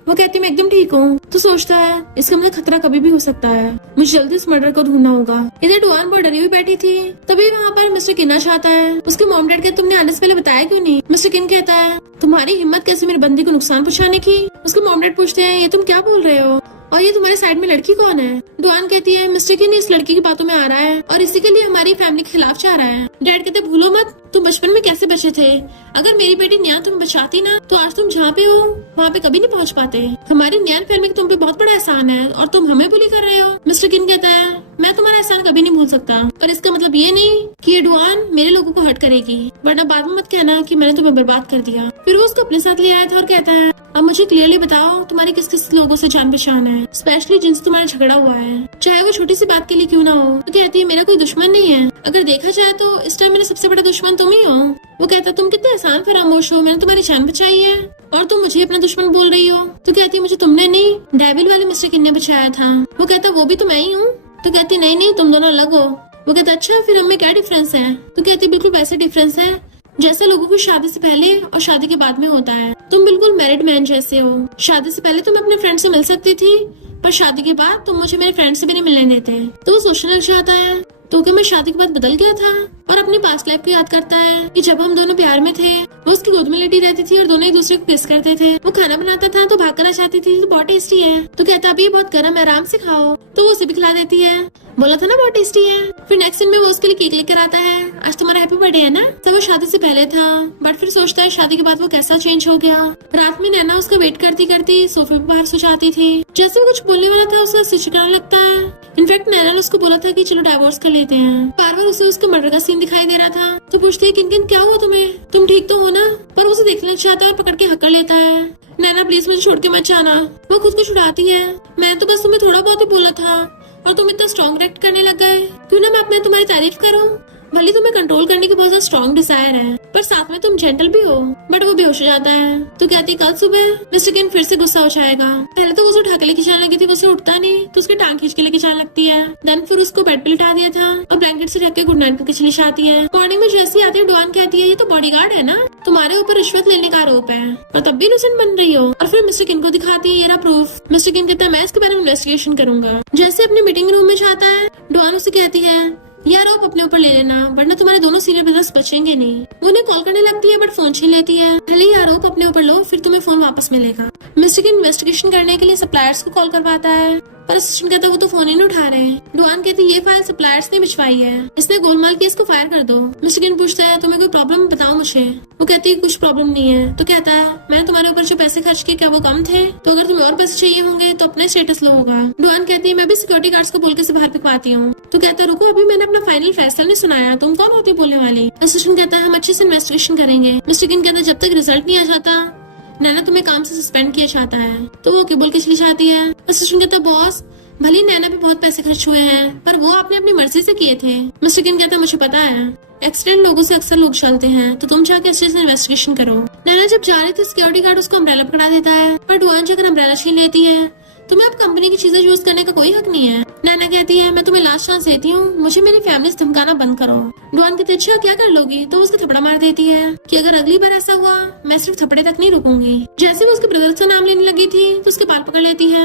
वो कहती मैं एकदम ठीक हूँ। तो सोचता है इसका मतलब खतरा कभी भी हो सकता है, मुझे जल्दी इस मर्डर को ढूंढना होगा। इधर डुआन बहुत डरी हुई बैठी थी। तभी वहाँ पर मिस्टर किन आता है। उसके मॉम डैड कहते तुमने आने से पहले बताया क्यों नहीं। मिस्टर किन कहता है तुम्हारी हिम्मत कैसे मेरे बंदी को नुकसान पहुँचाने की। उसके मॉम डैड पूछते हैं ये तुम क्या बोल रहे हो और ये तुम्हारे साइड में लड़की कौन है। डुआन कहती है मिस्टर किन इस लड़की की बातों में आ रहा है और इसी के लिए हमारी फैमिली के खिलाफ चाह रहा है। डैड कहते भूलो मत तुम बचपन में कैसे बचे थे, अगर मेरी बेटी न्यान तुम्हें बचाती ना तो आज तुम जहाँ पे हो वहाँ पे कभी नहीं पहुँच पाते। हमारी न्यान फैमिली का तुम पे बहुत बड़ा एहसान है और तुम हमें बुली कर रहे हो। मिस्टर किन कहता है मैं तुम्हारा एहसान कभी नहीं भूल सकता, पर इसका मतलब ये नहीं कि ये डुआन मेरे लोगों को हर्ट करेगी, वरना बाद में मत कहना कि मैंने तुम्हें बर्बाद कर दिया। फिर वो उसको अपने साथ ले आया था और कहता है अब मुझे क्लियरली बताओ तुम्हारी किस किस लोगों से जान पहचान है, स्पेशली जिनसे तुम्हारा झगड़ा हुआ है, चाहे वो छोटी सी बात के लिए क्यों ना हो। तो कहती है मेरा कोई दुश्मन नहीं है, अगर देखा जाए तो इस टाइम मेरा सबसे बड़ा दुश्मन तुम ही हो। वो कहता तुम कितने एहसान फरामोश हो, मैंने तुम्हारी जान बचाई है और तुम मुझे अपना दुश्मन बोल रही हो। तो कहती है मुझे तुमने नहीं डेविल वाले मिस्टर किन ने बचाया था। वो कहता वो भी तो मैं ही हूँ। तो कहती नहीं नहीं तुम दोनों अलग हो, वो कहता अच्छा फिर हम में क्या डिफरेंस है? तो कहती बिल्कुल वैसे डिफरेंस है जैसा लोगों को शादी से पहले और शादी के बाद में होता है। तुम बिल्कुल मैरिड मैन जैसे हो। शादी से पहले तुम अपने फ्रेंड से मिल सकती थी, पर शादी के बाद तुम मुझे मेरे फ्रेंड से भी नहीं मिलने देते। तो वो सोचने लग जाता है तो क्या मैं शादी के बाद बदल गया था, और अपनी पास्ट लाइफ को याद करता है कि जब हम दोनों प्यार में थे वो उसकी गोद में लेटी रहती थी और दोनों एक दूसरे को किस करते थे। वो खाना बनाता था तो भाग करना चाहती थी तो बहुत टेस्टी है। तो कहता अभी बहुत गर्म है, आराम से खाओ। तो वो उसे भी खिला देती है, बोला था ना बहुत टेस्टी है। फिर नेक्स्ट दिन में वो उसके लिए केक लेकर आता है, आज तुम्हारा हैप्पी बर्थडे है ना। तो वो शादी से पहले था, बट फिर सोचता है शादी के बाद वो कैसा चेंज हो गया। रात में नैना उसका वेट करती करती सोफे पे बाहर सो जाती थी। जैसे वो कुछ बोलने वाला था उसका सिर चकराने लगता है। इनफैक्ट नैना ने उसको बोला था कि चलो डाइवोर्स कर लेते हैं। बार बार उसे उसके मर्डर का सीन दिखाई दे रहा था। तो पूछती है किन क्या हुआ तुम्हें, तुम ठीक तो हो ना? पर उसे देखना चाहता है, पकड़ के हकड़ लेता है। नैना प्लीज मुझे छोड़ के मत जाना। वो खुद को छुड़ाती है, मैं तो बस तुम्हें थोड़ा बहुत ही बोला था और तुम इतना स्ट्रॉन्ग रिएक्ट करने लग गए। क्यों ना मैं अपने तुम्हारी तारीफ करूं? भले तुम्हें कंट्रोल करने की बहुत ज्यादा स्ट्रॉन्ग डिजायर है, पर साथ में तुम जेंटल भी हो। बट वो बेहोश हो जाता है। तो कहती कल सुबह मिस्टर किन फिर से गुस्सा हो जाएगा। पहले तो वो उसे उठा के लेके जाने लगी थी, वैसे उठता नहीं तो उसके टांग खींच के लेके जाने लगती है। देन फिर उसको बेड पे लिटा दिया था और ब्लैंकेट से ढक के गुड नाइट करके चली जाती है। मॉर्निंग में जैसी आती है डॉन कहती है ये तो बॉडीगार्ड है ना, तुम्हारे ऊपर रिश्वत लेने का आरोप है और तब भी इनोसेंट बन रही हो। और फिर मिस्टर किन को दिखाती है ये रहा प्रूफ। मिस्टर किन कहता है मैं इसके बारे में इन्वेस्टिगेशन करूंगा। जैसे अपने मीटिंग रूम में जाता है डॉन उसे कहती है यार आप अपने ऊपर ले लेना वरना तुम्हारे दोनों सीनियर ब्रदर्स बचेंगे नहीं। वो उन्हें कॉल करने लगती है बट फोन छीन लेती है। पहले ये आरोप अपने ऊपर लो फिर तुम्हें फोन वापस मिलेगा। मिस्टर किन इन्वेस्टिगेशन करने के लिए सप्लायर्स को कॉल करवाता है, पर असिस्टेंट कहता है वो तो फोन ही नहीं उठा रहे। डुआन कहती है ये फाइल सप्लायर्स ने भिजवाई है, इसने गोलमाल की, इसको फायर कर दो। मिस्टर किन पूछता है तुम्हें कोई प्रॉब्लम बताओ मुझे। वो कहती है कुछ प्रॉब्लम नहीं है। तो कहता है मैंने तुम्हारे ऊपर जो पैसे खर्च किए क्या वो कम थे? तो अगर तुम्हें और पैसे चाहिए होंगे तो अपने स्टेटस लो होगा। डुआन कहती है मैं भी सिक्योरिटी गार्ड्स को बोल के से बाहर पिकवाती हूँ। तो कहता है रुको अभी मैंने अपना फाइनल फैसला नहीं सुनाया, तुम कौन होती बोलने वाली? असिस्टेंट कहता है हम अच्छे से इन्वेस्टिगेशन करेंगे। मिस्टर किन कहता है जब तक रिजल्ट नहीं आ जाता नैना तुम्हें काम से सस्पेंड किया जाता है। तो वो ओके बोल के चली जाती है। असिस्टेंट कहता है बॉस भले नैना पे बहुत पैसे खर्च हुए हैं पर वो आपने अपनी मर्जी से किए थे। मिस्टर किन कहता है मुझे पता है, एक्सीडेंट लोगों से अक्सर लोग चलते हैं तो तुम जाके अच्छे से इन्वेस्टिगेशन करो। नैना जब जा रही थी सिक्योरिटी गार्ड उसको अम्ब्रेला पकड़ा देता है, पर डुआन जाकर अम्ब्रेला छीन लेती है। तुम्हें अब कंपनी की चीजें यूज करने का कोई हक नहीं है। नैना कहती है मैं तुम्हें लास्ट चांस देती हूँ, मुझे मेरी फैमिली से धमकाना बंद करो। डुआन कहती है अच्छा क्या कर लोगी? तो उसको थपड़ा मार देती है कि अगर अगली बार ऐसा हुआ मैं सिर्फ थपड़े तक नहीं रुकूंगी। जैसे वो उसके ब्रदर का नाम लेने लगी थी तो उसके बाल पकड़ लेती है,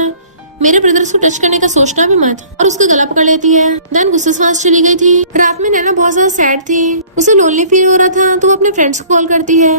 मेरे ब्रदर्स को टच करने का सोचना भी मत, और उसका गला पकड़ लेती है। देन गुस्से से चली गई थी। रात में नैना बहुत ज्यादा सैड थी, उसे लोनली फील हो रहा था तो वो अपने फ्रेंड्स को कॉल करती है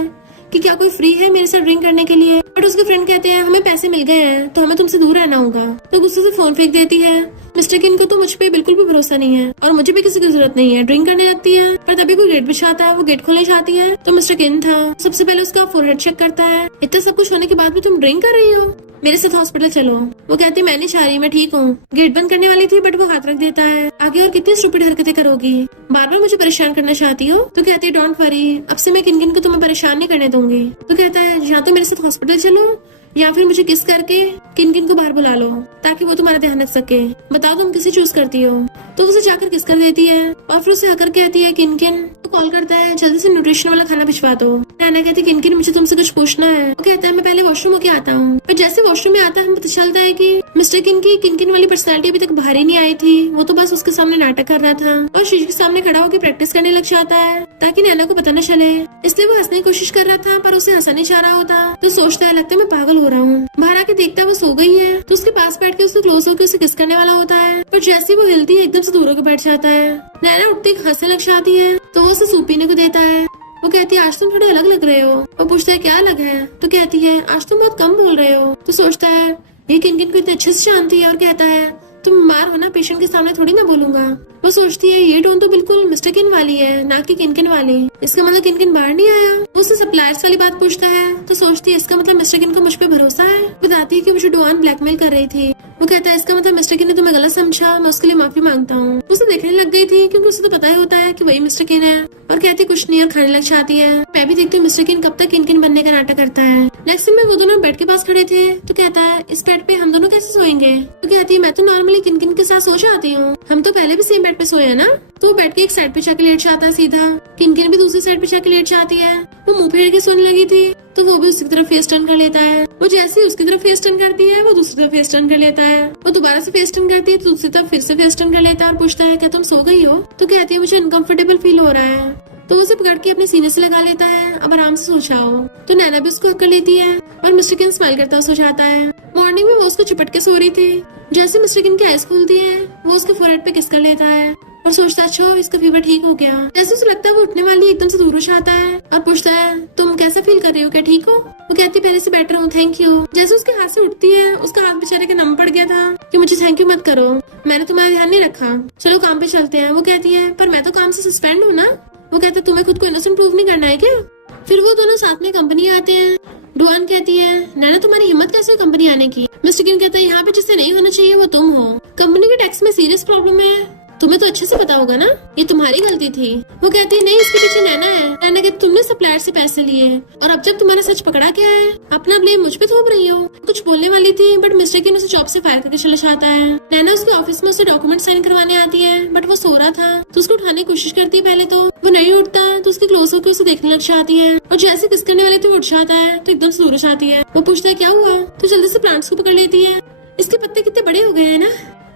कि क्या कोई फ्री है मेरे साथ ड्रिंक करने के लिए। बट उसके फ्रेंड कहते हैं हमें पैसे मिल गए हैं तो हमें तुमसे दूर रहना होगा। तो गुस्से से फोन फेंक देती है। मिस्टर किन को तो मुझ पे बिल्कुल भी भरोसा नहीं है और मुझे भी किसी की जरूरत नहीं है। ड्रिंक करने लगती है पर तभी कोई गेट बिछाता है, वो गेट खोलने जाती है तो मिस्टर किन था। सबसे पहले उसका फोरहेड चेक करता है, इतना सब कुछ होने के बाद भी तुम ड्रिंक कर रही हो, मेरे साथ हॉस्पिटल चलो। वो कहती है मैं नहीं चाह रही, मैं ठीक हूँ। गेट बंद करने वाली थी बट वो हाथ रख देता है, आगे और कितनी स्टूपिड हरकतें करोगी, बार बार मुझे परेशान करना चाहती हो। तो कहती है डोंट वरी, अब से मैं किन को तुम्हें परेशान नहीं करने दूंगी। तो कहता है या तो मेरे साथ हॉस्पिटल चलो या फिर मुझे किस करके किन को बाहर बुला लो ताकि वो तुम्हारा ध्यान रख सके, बताओ तुम किसे चूज करती हो। तो उसे जाकर किस कर देती है और फिर उसे आकर कहती है किन तो कॉल करता है जल्दी से न्यूट्रिशन वाला खाना भिजवा दो। नैना कहती है किन मुझे तुमसे कुछ पूछना है। वो कहता है मैं पहले वॉशरूम होके आता हूँ। पर जैसे वॉशरूम में आता है हमें पता चलता है कि मिस्टर किन वाली पर्सनैलिटी अभी तक बाहर ही नहीं आई थी, वो तो बस उसके सामने नाटक कर रहा था और शीशे के सामने खड़ा होकर प्रैक्टिस करने लग जाता है ताकि नैना को पता न चले। इसलिए वो हंसने की कोशिश कर रहा था पर उसे हंसा नहीं चाह रहा होता। तो सोचता है लगता है मैं पागल हो रहा हूँ। बाहर आके देखता है वो सो गई है तो उसके पास बैठ के उससे क्लोज होकर उसे किस करने वाला होता है, पर जैसे वो हिलती है एकदम से दूर होकर बैठ जाता है। नैना उठती हंसने लग जाती है तो वो उसे सूप पीने को देता है। वो कहती है आज तुम थोड़े अलग लग रहे हो। वो पूछता है क्या अलग है? तो कहती है आज तुम बहुत कम बोल रहे हो। तो सोचता है ये किन को इतने अच्छे से जानती है और कहता है तुम बीमार हो ना, पेशेंट के सामने थोड़ी ना बोलूंगा। वो सोचती है ये टोन तो बिल्कुल मिस्टर किन वाली है ना कि किन वाली, इसका मतलब किन बाहर नहीं आया। वो उससे सप्लायर्स वाली बात पूछता है तो सोचती है इसका मतलब मिस्टर किन को मुझ पे भरोसा है। बताती है कि मुझे डुआन ब्लैकमेल कर रही थी। वो कहता है इसका मतलब मिस्टर किन ने तुम्हें गलत समझा, मैं उसके लिए माफी मांगता हूँ। उसे देखने लग गई थी क्योंकि उसे तो पता ही होता है कि वही मिस्टर किन है और कहती कुछ नहीं और खाने लग जाती है। मैं भी देखती हूँ मिस्टर किन कब तक किन बनने का नाटक करता है। नेक्स्ट दिन में वो दोनों बेड के पास खड़े थे तो कहता है इस बेड पे हम दोनों कैसे सोएंगे? तो कहती है मैं तो नॉर्मली किन के साथ सो जाती हूँ, हम तो पहले भी सेम बेड पे सोए है ना। तो बेड के एक साइड पे जाके लेट जाता है सीधा, किन भी दूसरी साइड पे जाके लेट जाती है। वो मुंह फेर के सोने लगी थी तो वो भी उसकी तरफ फेस टर्न कर लेता है। वो जैसे ही उसकी तरफ फेस टर्न करती है वो दूसरी तरफ फेस टर्न कर लेता है। वो दोबारा से फेस टर्न करती है तो दूसरी तरफ फिर से फेस टर्न कर लेता है और पूछता है क्या तुम सो गई हो? तो कहती है मुझे अनकंफर्टेबल फील हो रहा है। तो वो उसे पकड़ के अपने सीने से लगा लेता है, अब आराम से सो जाओ। तो नैना भी उसको हक कर लेती है और मिस्टर किन स्माइल करता हुआ सो जाता है। मॉर्निंग में वो उसको चिपट के सो रही थी। जैसे मिस्टर किन की आइज खुलती है वो उसके फोरहेड पे किस कर लेता है और सोचता है अच्छा इसका फीवर ठीक हो गया। जैसे उसे लगता है वो उठने वाली एकदम से दूर हो जाता है और पूछता है तुम कैसा फील कर रही हो, क्या ठीक हो? वो कहती पहले से बेटर हूँ, थैंक यू। जैसे उसके हाथ से उठती है उसका हाथ बेचारे के नम पड़ गया था कि मुझे थैंक यू मत करो, मैंने तुम्हारा ध्यान नहीं रखा, चलो काम पे चलते हैं। वो कहती है पर मैं तो काम से सस्पेंड हूँ ना। वो कहते तुम्हें खुद को इनोसेंट प्रूव नहीं करना है क्या? फिर वो दोनों साथ में कंपनी आते हैं। डुआन कहती है नैना तुम्हारी हिम्मत कैसे कंपनी आने की? मिस्टर किन कहता है यहाँ पे जिससे नहीं होना चाहिए वो तुम हो। कंपनी के टैक्स में सीरियस प्रॉब्लम है, तुम्हें तो अच्छे से पता होगा ना, ये तुम्हारी गलती थी। वो कहती है नहीं इसके पीछे नैना है। नैना कहती तुमने सप्लायर से पैसे लिए और अब जब तुम्हारा सच पकड़ा गया है अपना ब्लेम मुझ पे थोप रही हो। कुछ बोलने वाली थी बट मिस्टर किन उसे जॉब से फायर करके चला जाता है। नैना उसके ऑफिस में उसे डॉक्यूमेंट साइन करवाने आती है बट वो सो रहा था तो उसको उठाने की कोशिश करती है। पहले तो वो नहीं उठता है तो उसके क्लोज होकर उसे देखने लग जाती है और जैसे किस करने वाले थे वो उठ जाता है तो एकदम से दूर हो जाती है। वो पूछता है क्या हुआ? तो जल्दी से प्लांट्स को पकड़ लेती है। इसके पत्ते कितने बड़े हो गए हैं ना,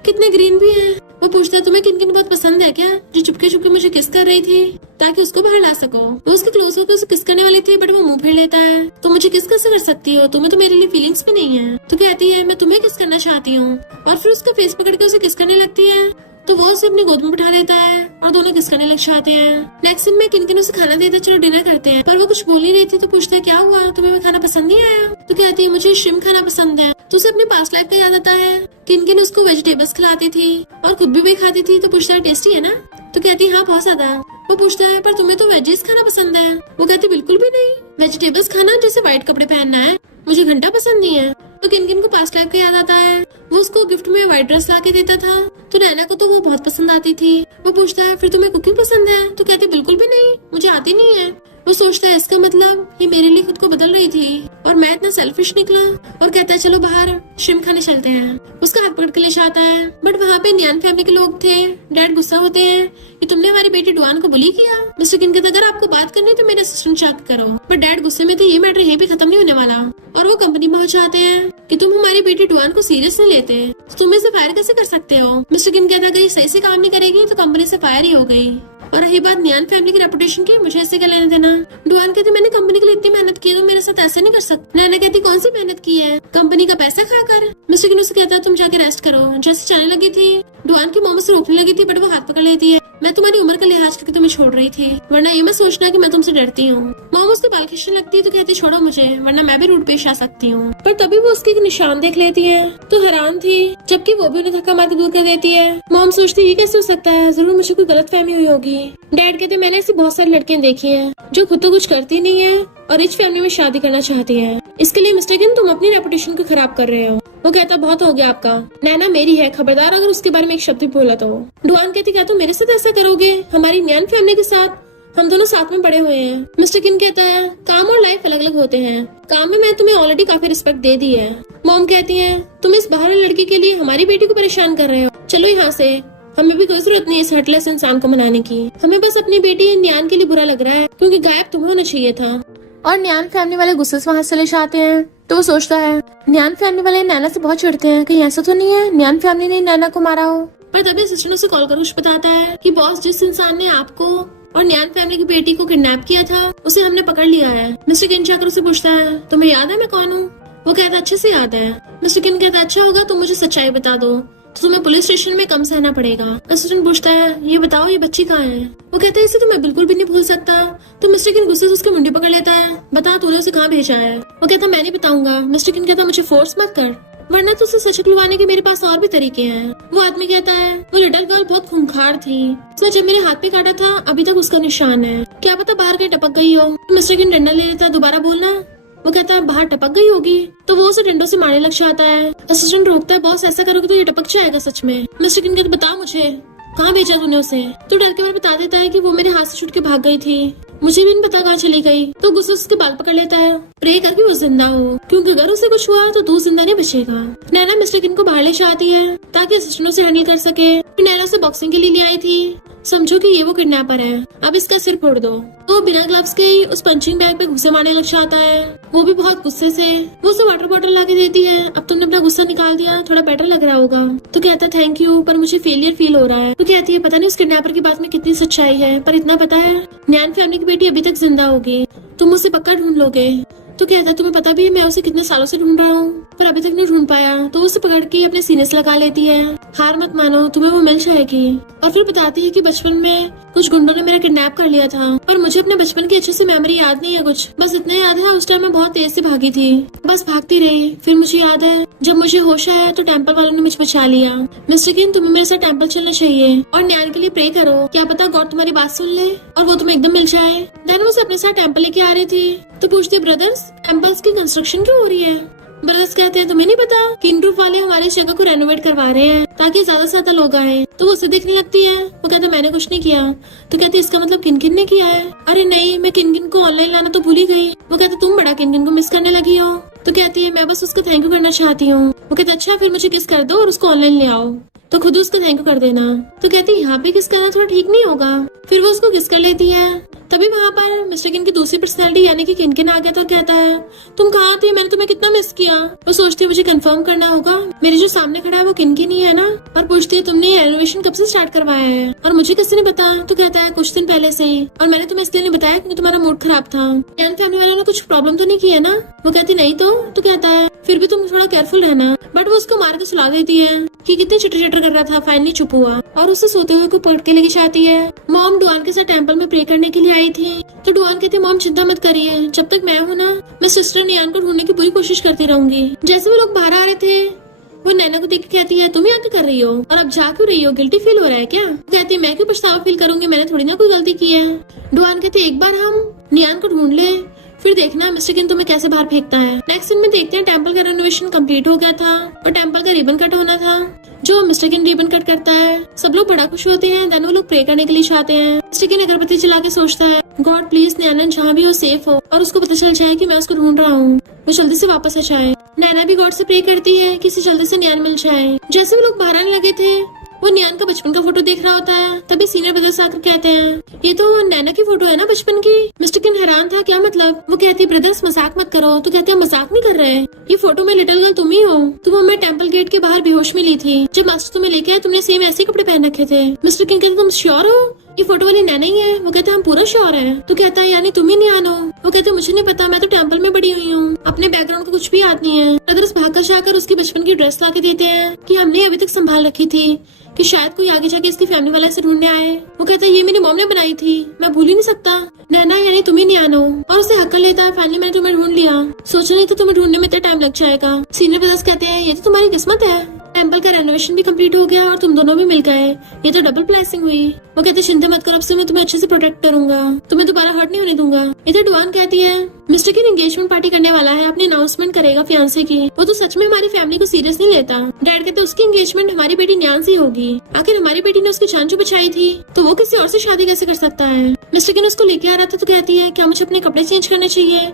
कितने ग्रीन भी हैं। वो पूछता है तुम्हें किन किन बहुत पसंद है क्या, जो चुपके चुपके मुझे किस कर रही थी ताकि उसको बाहर ला सको। वो उसके क्लोज होकर उसे किस करने वाली थी बट वो मुंह फेर लेता है। तो मुझे किस कैसे कर सकती हो, तुम्हें तो मेरे लिए फीलिंग्स भी नहीं है। तो कहती है मैं तुम्हें किस करना चाहती हूँ और फिर उसका फेस पकड़ के उसे किस करने लगती है। तो वो उसे अपनी गोद में बिठा लेता है और दोनों किस करने लग जाते हैं। नेक्स्ट सीन में किन उसे खाना देता है, चलो डिनर करते हैं, पर वो कुछ बोल नहीं रही थी। तो पूछता है क्या हुआ, तुम्हें खाना पसंद नहीं आया? तो कहती है मुझे श्रिम्प खाना पसंद है। तो उसे अपनी पास्ट लाइफ का याद आता है। किन उसको वेजिटेबल्स खिलाती थी और खुद भी वही खाती थी। तो पूछता है टेस्टी है ना? तो कहती है हाँ बहुत ज्यादा। वो पूछता है पर तुम्हें तो वेजेस खाना पसंद है। वो कहती बिल्कुल भी नहीं, वेजिटेबल्स खाना जैसे व्हाइट कपड़े पहनना है, मुझे घंटा पसंद नहीं है। तो किन को पास्ट लाइफ का याद आता है। वो उसको गिफ्ट में व्हाइट ड्रेस ला के देता था तो नैना को तो वो बहुत पसंद आती थी। वो पूछता है फिर तुम्हें कुकिंग पसंद है? तो कहती बिल्कुल भी नहीं, मुझे आती नहीं है। वो सोचता है इसका मतलब ये मेरे लिए खुद को बदल रही थी और मैं इतना सेल्फिश निकला और कहता है चलो बाहर श्रिम्प खाने चलते हैं। उसका हाथ पकड़ के ले जाता है बट वहाँ पे न्यान फैमिली के लोग थे। डैड गुस्सा होते हैं कि तुमने हमारी बेटी डुआन को बुली किया। मिस्टर किन कहता अगर आपको बात करनी है तो मेरे असिस्टेंट चाक करो। पर डैड गुस्से में थे ये मैटर यहीं पे खत्म नहीं होने वाला और वो कंपनी पहुंच जाते हैं कि तुम हमारी बेटी डुआन को सीरियस नहीं लेते तो तुम इसे फायर कैसे कर सकते हो। मिस्टर किन कहता अगर ये सही से काम नहीं करेगी तो कंपनी से फायर ही हो गई। और रही बात न्यान फैमिली की रेपुटेशन की, मुझे ऐसे क्या लेने देना। डुआन कहते मैंने कंपनी के लिए इतनी मेहनत की है तो मेरे साथ ऐसा नहीं कर सकते। नैना कहती कौन सी मेहनत की है, कंपनी का पैसा खाकर। मिस्टर किन उसे कहता तुम जाके रेस्ट करो। जैसे जाने लगी थी डुआन की मोमो से रोकने लगी थी बट वो हाथ पकड़ लेती है। मैं तुम्हारी उम्र का लिहाज करके तुम्हें छोड़ रही थी, वरना ये मत सोचना कि मैं तुमसे डरती हूँ। मॉम उसके बाल खींचने लगती है तो कहती छोड़ो मुझे, वरना मैं भी रूड पेश आ सकती हूँ। पर तभी वो उसके एक निशान देख लेती है तो हैरान थी, जबकि वो भी उन्हें धक्का मारकर दूर कर देती है। मॉम सोचती ये कैसे हो सकता है, जरूर मुझे कोई गलतफहमी हुई होगी। डैड कहते मैंने ऐसी बहुत सारी लड़कियां देखी हैं जो खुद तो कुछ करती नहीं है और रिच फैमिली में शादी करना चाहती है। इसके लिए मिस्टर किन तुम अपनी रेपुटेशन को खराब कर रहे हो। वो कहता बहुत हो गया आपका, नैना मेरी है, खबरदार अगर उसके बारे में एक शब्द भी बोला तो। डुआन कहती क्या तुम मेरे साथ ऐसा करोगे, हमारी न्यान फैमिली के साथ, हम दोनों साथ में बड़े हुए हैं। मिस्टर किन कहता है काम और लाइफ अलग अलग होते हैं, काम में मैं तुम्हें ऑलरेडी काफी रिस्पेक्ट दे दी है। मॉम कहती है तुम इस बाहर लड़की के लिए हमारी बेटी को परेशान कर रहे हो, चलो यहाँ से, हमें भी कोई जरूरत नहीं है इस हर्टलेस इंसान को मनाने की। हमें बस अपनी बेटी न्यान के लिए बुरा लग रहा है क्योंकि गायब तुम्हें होना चाहिए था। और न्यान फैमिली वाले गुस्से से वहाँ चले जाते हैं तो वो सोचता है न्यान फैमिली वाले नैना से बहुत चिढ़ते हैं, कहीं ऐसा तो नहीं है न्यान फैमिली ने नैना को मारा हो। पर तभी असिस्टेंट उसे कॉल कर कुछ बताता है कि बॉस जिस इंसान ने आपको और न्यान फैमिली की बेटी को किडनैप किया था उसे हमने पकड़ लिया है। मिस्टर किन जाकर उसे पूछता है तुम्हें याद है मैं कौन हूँ? वो कहता अच्छे से याद है। मिस्टर किन कहता अच्छा होगा तुम मुझे सच्चाई बता दो तो तुम्हें पुलिस स्टेशन में कम सहना पड़ेगा। असिस्टेंट पूछता है ये बताओ ये बच्ची कहाँ है? वो कहता है इसे तो मैं बिल्कुल भी नहीं भूल सकता। तो मिस्टर किन गुस्से से उसकी मुंडी पकड़ लेता है, बता तूने उसे कहाँ भेजा है? वो कहता मैं नहीं बताऊंगा। मिस्टर किन कहता मुझे फोर्स मत कर, वरना तो उसे सच खुलवाने के मेरे पास और भी तरीके हैं। वो आदमी कहता है वो लिटिल गर्ल बहुत खूंखार थी, उसने जब मेरे हाथ पे काटा था अभी तक उसका निशान है, क्या पता बाहर कहीं टपक गई हो। मिस्टर किन डंडा ले लेता, दोबारा बोलना। वो कहता है बाहर टपक गई होगी। तो वो उसे डंडों से मारने लग जाता है। असिस्टेंट रोकता है बॉस ऐसा करोगे तो ये टपक जाएगा सच में। मिस्टर किन कहता बता मुझे कहाँ भेजा तूने उसे? तो डर के बाद बता देता है कि वो मेरे हाथ से छूट के भाग गई थी, मुझे भी नहीं पता कहाँ चली गई। तो गुस्से उसके बाल पकड़ लेता है, प्रे करके वो जिंदा हो, क्योंकि अगर उसे कुछ हुआ तो तू जिंदा नहीं बचेगा। नैना मिस्टर किन को बाहर ले जाती है ताकि असिस्टेंट उसे हैंडल कर सके। नैना उसे बॉक्सिंग के लिए ले आई थी समझो कि ये वो किडनैपर है, अब इसका सिर फोड़ दो। तो बिना ग्लव्स के ही उस पंचिंग बैग पे घुसे मारने लग जाता है, वो भी बहुत गुस्से से। वो उसे वाटर बॉटल लाके देती है, अब तुमने अपना गुस्सा निकाल दिया, थोड़ा बेटर लग रहा होगा। तो कहता है थैंक यू, पर मुझे फेलियर फील हो रहा है। तो कहती है पता नहीं उस किडनैपर की बात में कितनी सच्चाई है, पर इतना पता है नैन फैमिली की बेटी अभी तक जिंदा होगी, तुम उसे पक्का ढूंढ लोगे। तो कहता है तुम्हें पता भी है मैं उसे कितने सालों से ढूंढ रहा हूँ, पर अभी तक नहीं ढूंढ पाया। तो उसे पकड़ के अपने सीने से लगा लेती है, हार मत मानो, तुम्हें वो मिल जाएगी। और फिर बताती है कि बचपन में कुछ गुंडों ने मेरा किडनैप कर लिया था, पर मुझे अपने बचपन की अच्छे से मेमोरी याद नहीं है कुछ, बस इतना याद है उस टाइम मैं बहुत तेज से भागी थी, बस भागती रही। फिर मुझे याद है जब मुझे होश आया तो टेम्पल वालों ने मुझे बचा लिया। मिस्टर किन तुम्हें मेरे साथ टेम्पल चलना चाहिए और नैन के लिए प्रे करो, क्या पता गॉड तुम्हारी बात सुन ले और वो तुम्हें एकदम मिल जाए। देन वो अपने साथ टेम्पल लेके आ रही थी। तो पूछती ब्रदर्स टेम्पल्स की कंस्ट्रक्शन क्यों हो रही है? ब्रदर्स कहते हैं तुम्हें नहीं पता किन ग्रुप वाले हमारी इस जगह को रेनोवेट करवा रहे हैं ताकि ज्यादा से ज्यादा लोग आए। तो वो उसे देखने लगती है, वो कहता मैंने कुछ नहीं किया। तो कहती इसका मतलब किन किन ने किया है? अरे नहीं, मैं किन किन को ऑनलाइन लाना तो भूल ही गई। वो कहता तुम बड़ा किन किन को मिस करने लगी हो। तो कहती है मैं बस उसको थैंक यू करना चाहती हूँ। वो कहता अच्छा फिर मुझे किस कर दो और उसको ऑनलाइन ले आओ, तो खुद उसको थैंक यू कर देना। तो कहती यहाँ पे किस करना थोड़ा ठीक नहीं होगा। फिर वो उसको किस कर लेती है। तभी वहाँ पर मिस्टर किन की दूसरी पर्सनालिटी यानी कि किन आ गया तो कहता है तुम कहाँ थी, मैंने तुम्हें कितना मिस किया। वो सोचती है मुझे कंफर्म करना होगा मेरे जो सामने खड़ा है वो किन ही है ना। और पूछती है तुमने ये रेनोवेशन कब से स्टार्ट करवाया है और मुझे किसी ने बताया। तो कहता है कुछ दिन पहले से ही, और मैंने तुम्हें इसलिए नहीं बताया क्योंकि तुम्हारा मूड खराब था। यान फैमिली वालों ने कुछ प्रॉब्लम तो नहीं की है ना? वो कहती नहीं तो कहता है फिर भी तुम थोड़ा केयरफुल रहना। बट वो उसको मार के सुला देती है कि कितनी चिटर चिटर कर रहा था, फाइनली चुप हुआ और उसे सोते हुए को पकड़ के लेके जाती है। मॉम डुआन के साथ टेम्पल में प्रे करने के लिए आई थी। तो डुआन कहती मॉम चिंता मत करिए, जब तक मैं हूँ ना मैं सिस्टर नियान को ढूंढने की पूरी कोशिश करती रहूंगी। जैसे वो लोग बाहर आ रहे थे वो नैना को देख के कहती है तुम यहाँ क्या कर रही हो और अब जा क्यों रही हो, गिल्टी फील हो रहा है क्या? कहती है मैं क्यों पछतावा फील करूंगी, मैंने थोड़ी ना कोई गलती की है। डुआन कहती एक बार हम नियान को ढूंढ ले फिर देखना मिस्टर किन तुम्हें कैसे बाहर फेंकता है। नेक्स्ट सीन में देखते हैं टेम्पल का रेनोवेशन कंप्लीट हो गया था और टेम्पल का रिबन कट होना था। जो मिस्टर किन रिबन कट करता है सब लोग बड़ा खुश होते हैं। देन वो लोग प्रे करने के लिए चाहते हैं। मिस्टर किन अगरबत्ती चला के सोचता है गॉड प्लीज नैना जहाँ भी हो सेफ हो और उसको पता चल जाए कि मैं उसको ढूंढ रहा हूँ, वो जल्दी से वापस आ जाए। नैना भी गॉड से प्रे करती है कि इसे जल्दी से न्यान मिल जाए। जैसे वो लोग बाहर आने लगे थे वो न्यान का बचपन का फोटो देख रहा होता है। तभी सीनियर ब्रदर्स आकर कहते हैं ये तो नैना की फोटो है ना बचपन की। मिस्टर किन हैरान था क्या मतलब? वो कहती है ब्रदर्स मजाक मत करो। तो कहते हैं मजाक नहीं कर रहे, ये फोटो में लिटिल गर्ल तुम ही हो। तुम हमें टेम्पल गेट के बाहर बेहोश मिली थी, जब मास्टर तुम्हें लेके आए तुमने सेम ऐसे कपड़े पहन रखे थे। मिस्टर किन कहते तुम श्योर हो ये फोटो वाली नैना ही है? वो कहता है हम पूरा श्योर है। तो कहता है यानी तुम ही न्यान हो? वो कहते हैं मुझे नहीं पता, मैं तो टेम्पल में बड़ी हुई हूँ, अपने बैकग्राउंड का कुछ भी याद नहीं है। ब्रदर्स भाग कर जाकर उसकी बचपन की ड्रेस ला के देते हैं कि हमने अभी तक संभाल रखी थी कि शायद कोई आगे जाके इसकी फैमिली वाला इसे ढूंढने आए। वो कहता है ये मेरी मॉम ने बनाई थी, मैं भूल ही नहीं सकता। नैना यानी तुम ही न्यान हो। और उसे हक कर लेता है फाइनली मैंने तुम्हें ढूंढ लिया, सोचा नहीं था तुम्हें ढूंढने में इतना टाइम लग जाएगा। सीनियर ब्रदर्स कहते हैं ये तो तुम्हारी किस्मत है, टेम्पल का रेनोवेशन भी कंप्लीट हो गया और तुम दोनों भी मिल गए, ये तो डबल ब्लेसिंग हुई। वो कहते चिंता मत करो, अब से मैं तुम्हें अच्छे से प्रोटेक्ट करूंगा, तुम्हें दोबारा हर्ट नहीं होने दूंगा। इधर डुआन कहती है मिस्टर किन एंगेजमेंट पार्टी करने वाला है, अपनी अनाउंसमेंट करेगा फियांसे की। वो तो सच में हमारी फैमिली को सीरियस नहीं लेता। डैड कहते उसकी एंगेजमेंट हमारी बेटी न्यान से होगी, आखिर हमारी बेटी ने उसकी जान जो बचाई थी तो वो किसी और से शादी कैसे कर सकता है। मिस्टर किन उसको लेके आ रहा था तो कहती है क्या मुझे अपने कपड़े चेंज करने चाहिए?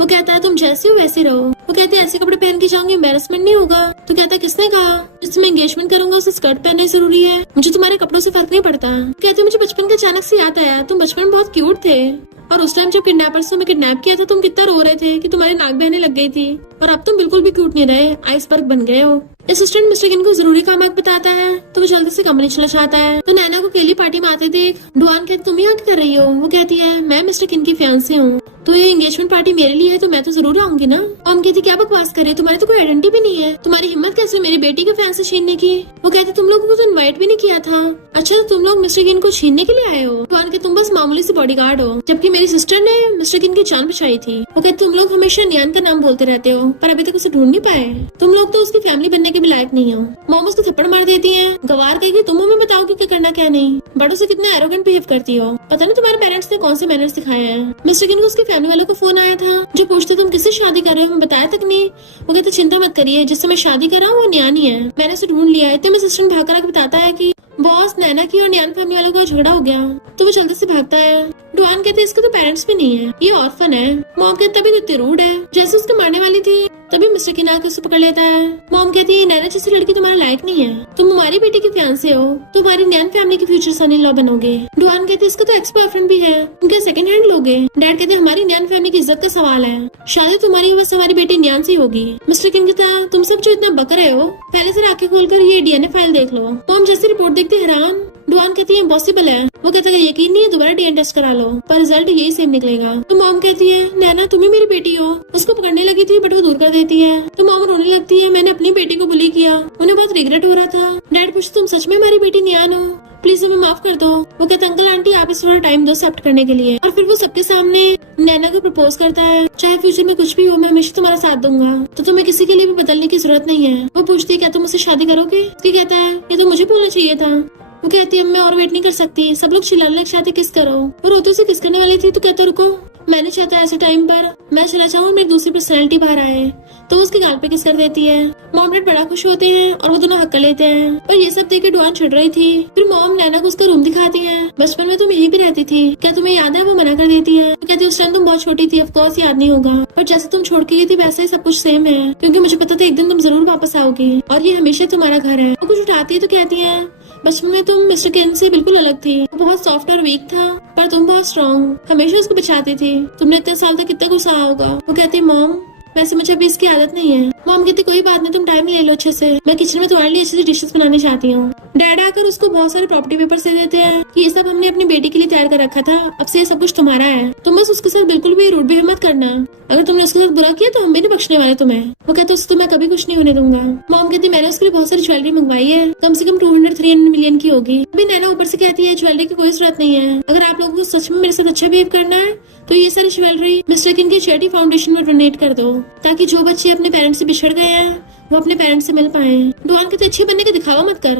वो कहता है तुम जैसे हो वैसे रहो। वो कहती है ऐसे कपड़े पहन के जाऊंगी एम्बैरेसमेंट नहीं होगा? तो कहता है किसने कहा जिससे मैं एंगेजमेंट करूंगा उसे स्कर्ट पहनना जरूरी है, मुझे तुम्हारे कपड़ों से फर्क नहीं पड़ता। कहते हैं मुझे बचपन का अचानक से याद आया तुम बचपन में बहुत क्यूट थे और उस टाइम जब किडनैपर्स तुम्हें किडनैप किया था तुम कितना रो रहे थे कि तुम्हारी नाक बहने लग गई थी, और अब तुम बिल्कुल भी क्यूट नहीं रहे, आइसबर्ग बन गए हो। असिस्टेंट मिस्टर किन को जरूरी काम बताता है तो वो जल्दी से कंपनी चला जाता है। तो नैना को केली पार्टी में आते देख डुआन कहती तुम यहाँ क्या कर रही हो? वो कहती है मैं मिस्टर किन की फियांसे हूँ, तो ये एंगेजमेंट पार्टी मेरे लिए है तो मैं तो जरूर आऊंगी ना। हम कहती क्या बकवास करे, तुम्हारी तो कोई आइडेंटिटी भी नहीं है, तुम्हारी हिम्मत कैसे मेरी बेटी के फैन से छीनने की? वो कहती तुम लोगों को तो इन्वाइट भी नहीं किया था। अच्छा तो तुम लोग मिस्टर किन को छीनने के लिए आए हो? डुआन कहती तुम बस मामूली से बॉडीगार्ड हो, जबकि मेरी सिस्टर ने मिस्टर किन की जान बचाई थी। वो कहती तुम लोग हमेशा नियान का नाम बोलते रहते हो पर अभी तक उसे ढूंढ नहीं पाए, तुम लोग तो उसकी फैमिली बनने के भी लायक नहीं हो। मॉम उसको थप्पड़ मार देती है, गवार कहेगी तुम हमें बताओ कि क्या करना क्या नहीं, बड़ों से कितना एरोगेंट बिहेव करती हो, पता नहीं तुम्हारे पेरेंट्स ने कौन से मैनर्स सिखाए हैं। मिस्टर किन को उसकी फैमिली वालों का फोन आया था जो पूछते तुम किससे शादी कर रहे हो, हमें बताया तक नहीं। वो कहते चिंता मत करिए, जिससे मैं शादी कर रहा हूँ वो न्यान ही है, मैंने उसे ढूंढ लिया है। तो मेरा सिस्टर भाग कर आके बताता है कि बॉस नैना की और न्यान फैमिली वालों का झगड़ा हो गया, तो वो जल्दी से भागता है। डुआन कहते इसके तो पेरेंट्स भी नहीं है, ये ऑर्फन है। मॉम कहते तभी तो इतनी रूड है, जैसे उसको मारने वाली थी तभी मिस्टर किन आके उसे पकड़ लेता है। मॉम कहती है नैना जैसी लड़की तुम्हारा लायक नहीं है, तुम हमारी बेटी के फियांसे हो, तुम्हारी नैन फैमिली के फ्यूचर सन इन लॉ बनोगे। डुआन कहती है इसका तो एक्स बॉयफ्रेंड भी है, उनके सेकंड हैंड लोगे। डैड कहते हैं हमारी नैन फैमिली की इज्जत का सवाल है, शादी तुम्हारी बस हमारी बेटी नैन से होगी। मिस्टर किन कहता तुम सब जो इतना बक रहे हो पहले से आंखें खोलकर ये डीएनए फाइल देख लो। मॉम जैसी रिपोर्ट देखती हैरान। डुआन कहती है इम्पॉसिबल है। वो कहता है यकीन नहीं है दोबारा डीएनए टेस्ट करा लो, पर रिजल्ट यही सेम निकलेगा। तो मॉम कहती है नैना तुम ही मेरी बेटी हो। उसको पकड़ने लगी थी बट वो दूर कर देती है। तो मॉम रोने लगती है मैंने अपनी बेटी को बुली किया, उन्हें बहुत रिग्रेट हो रहा था। डैड पूछते तुम सच में हमारी बेटी नैन हो, प्लीज हमें माफ कर दो। वो कहता अंकल आंटी आप इस थोड़ा टाइम दो एक्सेप्ट करने के लिए। और फिर वो सबके सामने नैना को प्रपोज करता है, चाहे फ्यूचर में कुछ भी हो मैं हमेशा तुम्हारा साथ दूंगा, तो तुम्हें किसी के लिए भी बदलने की जरूरत नहीं है। वो पूछती है क्या तुम मुझसे शादी करोगे? उसकी कहता है ये तो मुझे बोलना चाहिए था। वो कहती है मैं और वेट नहीं कर सकती, सब लोग चिल्लाने लग जाते किस करो। वो रोते से किस करने वाली थी तो कहता रुको मैं नहीं चाहता ऐसे टाइम पर मैं चला जाऊँ, मेरी दूसरी पर्सनैलिटी बाहर आए। तो उसके गाल पे किस कर देती है। मॉम डैड बड़ा खुश होते हैं और वो दोनों हक कर लेते हैं। और ये सब देख के डुआन छिड़ रही थी। फिर मॉम नैना को उसका रूम दिखाती है, बचपन में तुम यहीं पे रहती थी, क्या तुम्हें याद है? वो मना कर देती है। तो कहती है उस टाइम तुम बहुत छोटी थी, ऑफ कोर्स याद नहीं होगा, पर जैसे तुम छोड़ के गई थी वैसे ही सब कुछ सेम है, क्योंकि मुझे पता था एक दिन तुम जरूर वापस आओगी और ये हमेशा तुम्हारा घर है। वो कुछ उठाती है तो कहती है बचपन में तुम मिस्टर केन से बिल्कुल अलग थी, वो बहुत सॉफ्ट और वीक था पर तुम बहुत स्ट्रॉन्ग, हमेशा उसको बचाती थी। तुमने इतने साल तक कितना गुस्सा होगा। वो कहती मॉम वैसे मुझे अभी इसकी आदत नहीं है। मॉम कहती कोई बात नहीं तुम टाइम ले लो अच्छे से, मैं किचन में तुम्हारे लिए अच्छी सी डिशेस बनाने चाहती हूँ। डैड आकर उसको बहुत सारे प्रॉपर्टी पेपर्स दे देते हैं कि ये सब हमने अपनी बेटी के लिए तैयार कर रखा था, अब से ये सब कुछ तुम्हारा है, तुम बस उसके साथ बिल्कुल भी रूड बिहेव मत करना, अगर तुमने उसके साथ बुरा किया तो हम भी नहीं बख्शने वाले तुम्हें। वो कहते उससे तो मैं कभी कुछ नहीं होने दूंगा। मॉम कहती मैंने उसके लिए बहुत सारी ज्वेलरी मंगवाई है, कम से कम 200-300 मिलियन की होगी। अभी नैना ऊपर से कहती है ज्वेलरी की कोई जरूरत नहीं है, अगर आप लोगों को सच में मेरे साथ अच्छा बिहेव करना है तो ये सारी ज्वेलरी मिस्टर किन की चैरिटी फाउंडेशन में डोनेट कर दो, ताकि जो बच्चे अपने पेरेंट्स से बिछड़ गए हैं वो अपने पेरेंट्स से मिल पाए। डुआन कहते अच्छे बनने का दिखावा मत कर।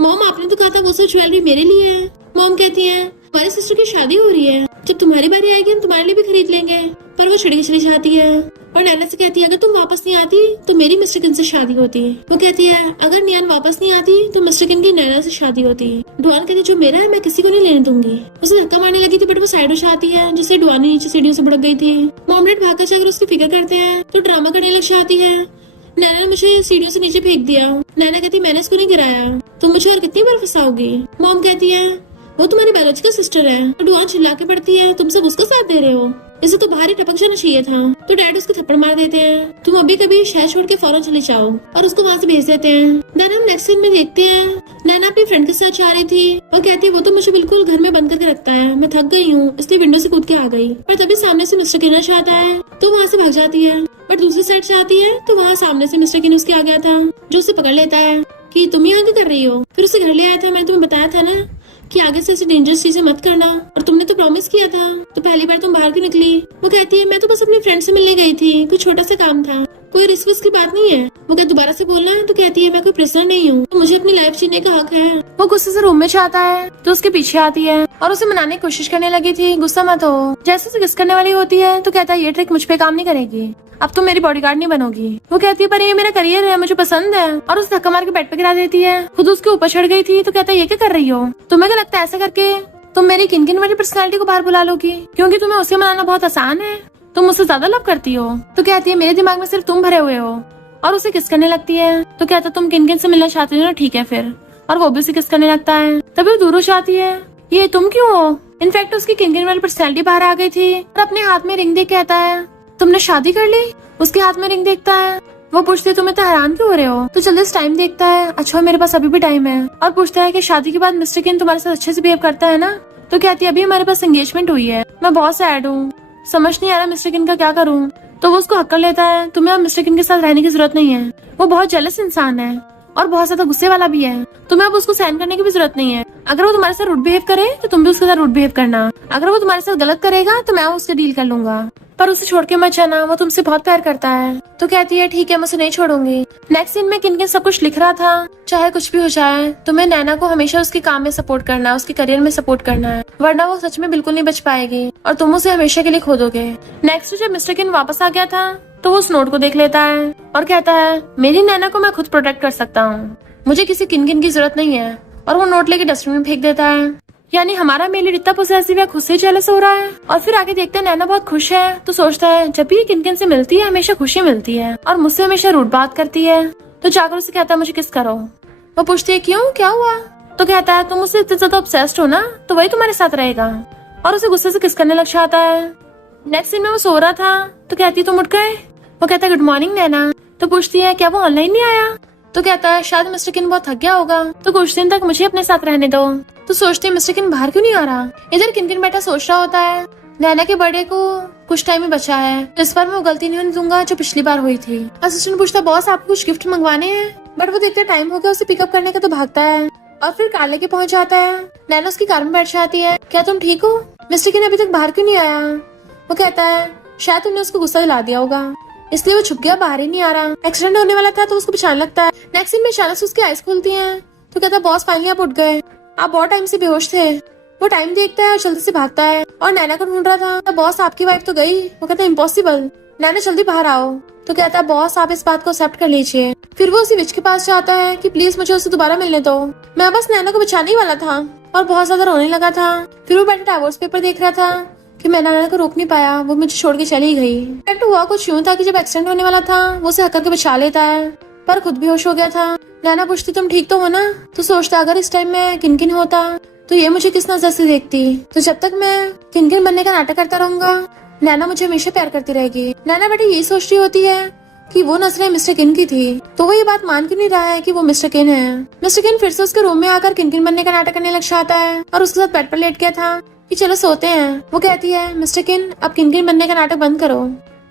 मॉम आपने तो कहा था वो सब ज्वेलरी मेरे लिए है। मॉम कहती है हमारी सिस्टर की शादी हो रही है, जब तुम्हारी बारी आएगी हम तुम्हारे लिए भी खरीद लेंगे। पर वो छिड़की चली जाती है और नैना से कहती है अगर तुम वापस नहीं आती तो मेरी मिस्टर किन से शादी होती। वो कहती है अगर नियान वापस नहीं आती तो मिस्टर किन की नैना से शादी होती। डुआन कहती जो मेरा है मैं किसी को नहीं लेने दूंगी। उसे धक्का मारने लगी थी बट वो साइड हो जाती है, जिससे डुआन नीचे सीढ़ियों से भड़क गई थी। मॉम डैड भागकर जाकर उसकी फिक्र करते हैं तो ड्रामा करने लग जाती है, नैना ने मुझे सीढ़ियों से नीचे फेंक दिया। नैना कहती मैंने इसको नहीं गिराया, तुम मुझे और कितनी बार फंसाओगी। मॉम कहती है वो तुम्हारी बायोलॉजिकल सिस्टर है। तो डुआन चिल्ला के पड़ती है तुम सब उसका साथ दे रहे हो, इसे तो बाहर ही टपक जाना चाहिए था। तो डैड उसको थप्पड़ मार देते हैं, तुम अभी कभी शहर छोड़ के फौरन चले जाओ, और उसको वहाँ से भेज देते हैं। देन हम नेक्स्ट सीन में देखते हैं नैना अपनी फ्रेंड के साथ जा रही थी और कहती है वो तो मुझे बिल्कुल घर में बंद करके रखता है, मैं थक गई हूँ इसलिए विंडो से कूद के आ गई। पर तभी सामने से मिस्टर किन आता है तो वहाँ से भाग जाती है, बट दूसरी साइड से आती है तो वहाँ सामने से मिस्टर किन उसके आ गया था, जो उसे पकड़ लेता है कि तुम यहाँ क्या कर रही हो। फिर उसे घर ले आया था, मैंने तुम्हें बताया था ना कि आगे से ऐसी डेंजरस चीजें मत करना, और तुमने तो प्रॉमिस किया था, तो पहली बार तुम बाहर क्यों निकली। वो कहती है मैं तो बस अपनी फ्रेंड से मिलने गई थी, कुछ छोटा सा काम था, कोई रिस्क विस्क की बात नहीं है। वो क्या दोबारा से बोलना है तो कहती है मैं कोई प्रिजनर नहीं हूँ, तो मुझे अपनी लाइफ जीने का हक है। वो गुस्से से रूम में जाता है तो उसके पीछे आती है और उसे मनाने की कोशिश करने लगी थी गुस्सा मत हो। जैसे उसे किस करने वाली होती है तो कहता है ये ट्रिक मुझ पे काम नहीं करेगी, अब तुम मेरी बॉडीगार्ड नहीं बनोगी। वो कहती है पर ये मेरा करियर है, मुझे पसंद है, और उसे धक्का मार के बेड पे गिरा देती है। खुद उसके ऊपर चढ़ गई थी तो कहता है ये क्या कर रही हो, तुम्हें क्या लगता है ऐसा करके तुम मेरी किन किन वाली पर्सनैलिटी को बाहर बुला लोगी, क्योंकि तुम्हें उसे मनाना बहुत आसान है, तुम मुझसे ज्यादा लव करती हो। तो कहती है मेरे दिमाग में सिर्फ तुम भरे हुए हो, और उसे किस करने लगती है। तो कहता तुम किन किन से मिलना चाहती हो ना, ठीक है फिर, और वो भी उसे किस करने लगता है। तभी वो दूर हो जाती है, ये तुम क्यों हो। इनफैक्ट उसकी किन किन वाली पर्सनैलिटी बाहर आ गई थी और अपने हाथ में रिंग देख कहता है तुमने शादी कर ली। उसके हाथ में रिंग देखता है, वो पूछती है तुम इतना हैरान क्यों हो रहे हो। तो जल्दी टाइम देखता है, अच्छा मेरे पास अभी भी टाइम है, और पूछता है कि शादी के बाद मिस्टर किन तुम्हारे साथ अच्छे से बिहेव करता है ना। तो कहती है अभी हमारे पास एंगेजमेंट हुई है, मैं बहुत सैड हूँ, समझ नहीं आ रहा मिस्टर किन का क्या करूँ। तो वो उसको हक कर लेता है, तुम्हें अब मिस्टर किन के साथ रहने की जरूरत नहीं है, वो बहुत जेलस इंसान है और बहुत ज्यादा गुस्से वाला भी है, तुम्हें अब उसको सहन करने की भी जरूरत नहीं है। अगर वो तुम्हारे साथ रूड बिहेव करे तो तुम भी उसके साथ रूड बिहेव करना, अगर वो तुम्हारे साथ गलत करेगा तो मैं उससे डील कर लूंगा, पर उसे छोड़ के मत जाना, वो तुमसे बहुत प्यार करता है। तो कहती है ठीक है मैं उसे नहीं छोड़ूंगी। नेक्स्ट सीन में किन किन सब कुछ लिख रहा था, चाहे कुछ भी हो जाए तुम्हें नैना को हमेशा उसके काम में सपोर्ट करना है, उसके करियर में सपोर्ट करना है, वरना वो सच में बिल्कुल नहीं बच पाएगी और तुम उसे हमेशा के लिए खो दोगे। नेक्स्ट जब मिस्टर किन वापस आ गया था तो वो उस नोट को देख लेता है और कहता है मेरी नैना को मैं खुद प्रोटेक्ट कर सकता हूँ, मुझे किसी किन किन की जरूरत नहीं है, और वो नोट लेके डस्टबिन में फेंक देता है। यानी हमारा मेल लीड इतना पोसेसिव है, खुद से जेलस हो रहा है। और फिर आगे देखते हैं नैना बहुत खुश है, तो सोचता है जब भी किन से मिलती है हमेशा खुशी मिलती है और मुझसे हमेशा रूड बात करती है। तो जाकर उसे कहता है मुझे किस करो। वो पूछती है क्यों, क्या हुआ? तो कहता है तुम मुझसे इतने ज्यादा ऑब्सेस्ड हो ना, तो वही तुम्हारे साथ रहेगा। और उसे गुस्से से किस करने लग जाता है। नेक्स्ट सीन में वो सो रहा था, तो कहती तुम उठ गए। वो कहता है गुड मॉर्निंग नैना। तो पूछती है क्या वो ऑनलाइन नहीं आया? तो कहता है शायद मिस्टर किन बहुत थक गया होगा, तो कुछ दिन तक मुझे अपने साथ रहने दो। तो सोचते हैं मिस्टर किन बाहर क्यों नहीं आ रहा। इधर किन बैठा सोच रहा होता है नैना के बर्थडे को कुछ टाइम ही बचा है, इस बार मैं वो गलती नहीं होने दूंगा जो पिछली बार हुई थी। असिस्टेंट पूछता बॉस आपको कुछ गिफ्ट मंगवाने हैं, बट वो देखते टाइम हो गया उसे पिकअप करने का, तो भागता है और फिर कार लेके पहुंच जाता है। नैना उसकी कार में बैठ जाती है। क्या तुम ठीक हो? मिस्टर किन अभी तक बाहर क्यों नहीं आया? वो कहता है शायद तुमने उसको गुस्सा दिला दिया होगा, इसलिए वो छुप गया, बाहर ही नहीं आ रहा। एक्सीडेंट होने वाला था तो उसको पहचान लगता है। नेक्स्ट सीन में अचानक से उसकी आइज खुलती हैं, तो कहता है बॉस फाइनली आप उठ गए, आप बहुत टाइम से बेहोश थे। वो टाइम देखता है और जल्दी से भागता है और नैना को ढूंढ रहा था। तो बॉस आपकी वाइफ तो गई। वो कहता है इम्पॉसिबल, नैना जल्दी बाहर आओ। तो कहता है बॉस आप इस बात को एक्सेप्ट कर लीजिए। फिर वो उसी विच के पास जाता है कि प्लीज मुझे उसे दोबारा मिलने दो, मैं बस नैना को बचाने ही वाला था। और बहुत ज्यादा रोने लगा था। फिर वो बैठे डाइवोर्स पेपर देख रहा था कि मैं नैना को रोक नहीं पाया, वो मुझे छोड़ के चली गई। इनफैक्ट हुआ कुछ यूं था कि जब एक्सीडेंट होने वाला था वो उसे हक करके बचा लेता है, पर खुद बेहोश हो गया था। नैना पूछती तुम ठीक तो हो ना? तो सोचता अगर इस टाइम में किन होता तो ये मुझे किस नजर से देखती। तो जब तक मैं किन बनने का नाटक करता रहूंगा नैना मुझे हमेशा प्यार करती रहेगी। नैना बेटी यही सोच रही होती है कि वो नजरें मिस्टर किन की थी, तो वो ये बात मान क्यों नहीं रहा है कि वो मिस्टर किन है। मिस्टर किन फिर से उसके रूम में आकर किन बनने का नाटक करने लग जाता है और उसके साथ बेड पर लेट गया था कि चलो सोते हैं। वो कहती है मिस्टर किन अब किन बनने का नाटक बंद करो,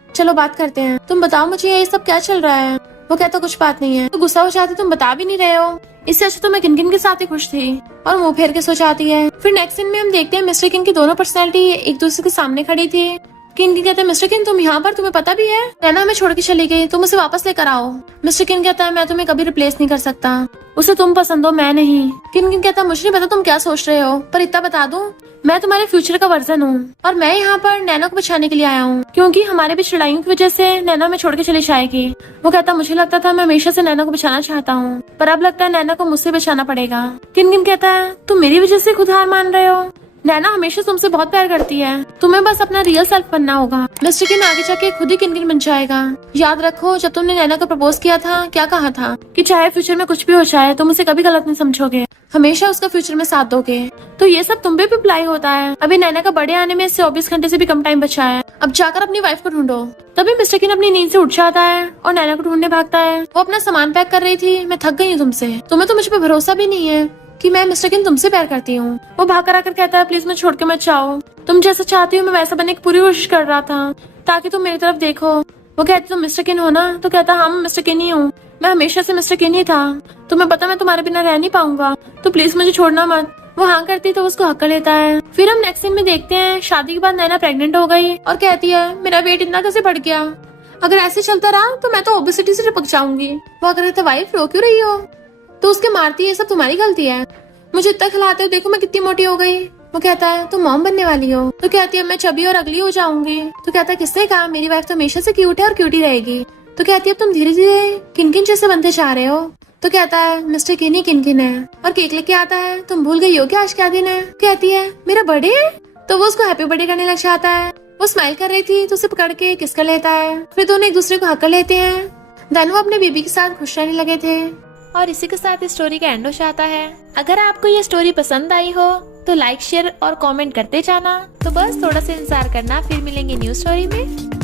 चलो बात करते हैं। तुम बताओ मुझे ये सब क्या चल रहा है। वो कहता कुछ बात नहीं है। तो गुस्सा हो जाती तुम बता भी नहीं रहे हो, इससे अच्छा तो मैं किन के साथ ही खुश थी। और मुंह फेर के सो जाती है। फिर नेक्स्ट सीन में हम देखते हैं मिस्टर किन की दोनों पर्सनैलिटी एक दूसरे के सामने खड़ी थी। किन कहते हैं मिस्टर किन तुम यहाँ पर, तुम्हें पता भी है नैना हमें छोड़ के चली गई, तुम उसे वापस लेकर आओ। मिस्टर किन कहता है मैं तुम्हें कभी रिप्लेस नहीं कर सकता, उसे तुम पसंद हो मैं नहीं। किन कहता है मुझे नहीं पता तुम क्या सोच रहे हो, पर इतना बता दूं मैं तुम्हारे फ्यूचर का वर्जन हूँ और मैं यहाँ पर नैना को बचाने के लिए आया हूँ, क्योंकि हमारे बीच लड़ाइयों की वजह से नैना में छोड़ के चली जाएगी। वो कहता मुझे लगता था मैं हमेशा से नैना को बचाना चाहता हूँ, पर अब लगता है नैना को मुझसे बचाना पड़ेगा। किन कहता है तुम मेरी वजह से खुद हार मान रहे हो, नैना हमेशा तुमसे बहुत प्यार करती है, तुम्हें बस अपना रियल सेल्फ बनना होगा। मिस्टर किन आगे जाके खुद ही किन बन जाएगा। याद रखो जब तुमने नैना को प्रपोज किया था क्या कहा था कि चाहे फ्यूचर में कुछ भी हो जाए तुम उसे कभी गलत नहीं समझोगे, हमेशा उसका फ्यूचर में साथ दोगे। तो ये सब तुम पे भी अप्लाई होता है। अभी नैना का बर्थडे आने में 24 घंटे से भी कम टाइम बचा है, अब जाकर अपनी वाइफ को ढूंढो। तभी मिस्टर किन अपनी नींद से उठ जाता है और नैना को ढूंढने भागता है। वो अपना सामान पैक कर रही थी, मैं थक गई हूँ तुमसे, तुम्हें तो मुझ पर भरोसा भी नहीं है कि मैं मिस्टर किन तुमसे प्यार करती हूँ। वो भाग कर आकर कहता है प्लीज मैं छोड़ के मत जाओ, तुम जैसा चाहती हो मैं वैसा बनने की पूरी कोशिश कर रहा था ताकि तुम मेरी तरफ देखो। वो कहती तुम मिस्टर किन हो ना? तो कहता हाँ मैं मिस्टर किन ही हूँ, मैं हमेशा से मिस्टर किन ही था, तुम्हें पता मैं तुम्हारे बिना रह नहीं पाऊंगा, तो प्लीज मुझे छोड़ना मत। वो हाँ करती तो उसको हक कर लेता है। फिर हम नेक्स्ट सीन में देखते हैं शादी के बाद नैना प्रेग्नेंट हो गई और कहती है मेरा वेट इतना कैसे बढ़ गया, अगर ऐसे चलता रहा तो मैं तो ओबेसिटी से चिपक जाऊंगी। वो अगर कहता वाइफ रो क्यों रही हो, तो उसके मारती है सब तुम्हारी गलती है, मुझे इतना खिलाते हो देखो मैं कितनी मोटी हो गई। वो कहता है तुम मॉम बनने वाली हो। तो कहती है मैं चबी और अगली हो जाऊंगी। तो कहता है किसने कहा, मेरी वाइफ तो हमेशा से क्यूट है और क्यूटी रहेगी। तो कहती है तुम धीरे धीरे किन जैसे बनते जा रहे हो। तो कहता है मिस्टर किन ही किन है और केक लेके आता है, तुम भूल गई हो क्या आज क्या दिन है। कहती है मेरा बर्थडे है। तो वो उसको हैप्पी बर्थडे करने लग जाता है। वो स्माइल कर रही थी तो उसे पकड़ के किस कर लेता है। फिर दोनों एक दूसरे को हक कर लेते हैं। देन वो अपने बेबी के साथ खुश रहने लगे थे। और इसी के साथ इस स्टोरी का एंड हो जाता है। अगर आपको ये स्टोरी पसंद आई हो तो लाइक शेयर और कमेंट करते जाना। तो बस थोड़ा सा इंतजार करना, फिर मिलेंगे न्यू स्टोरी में।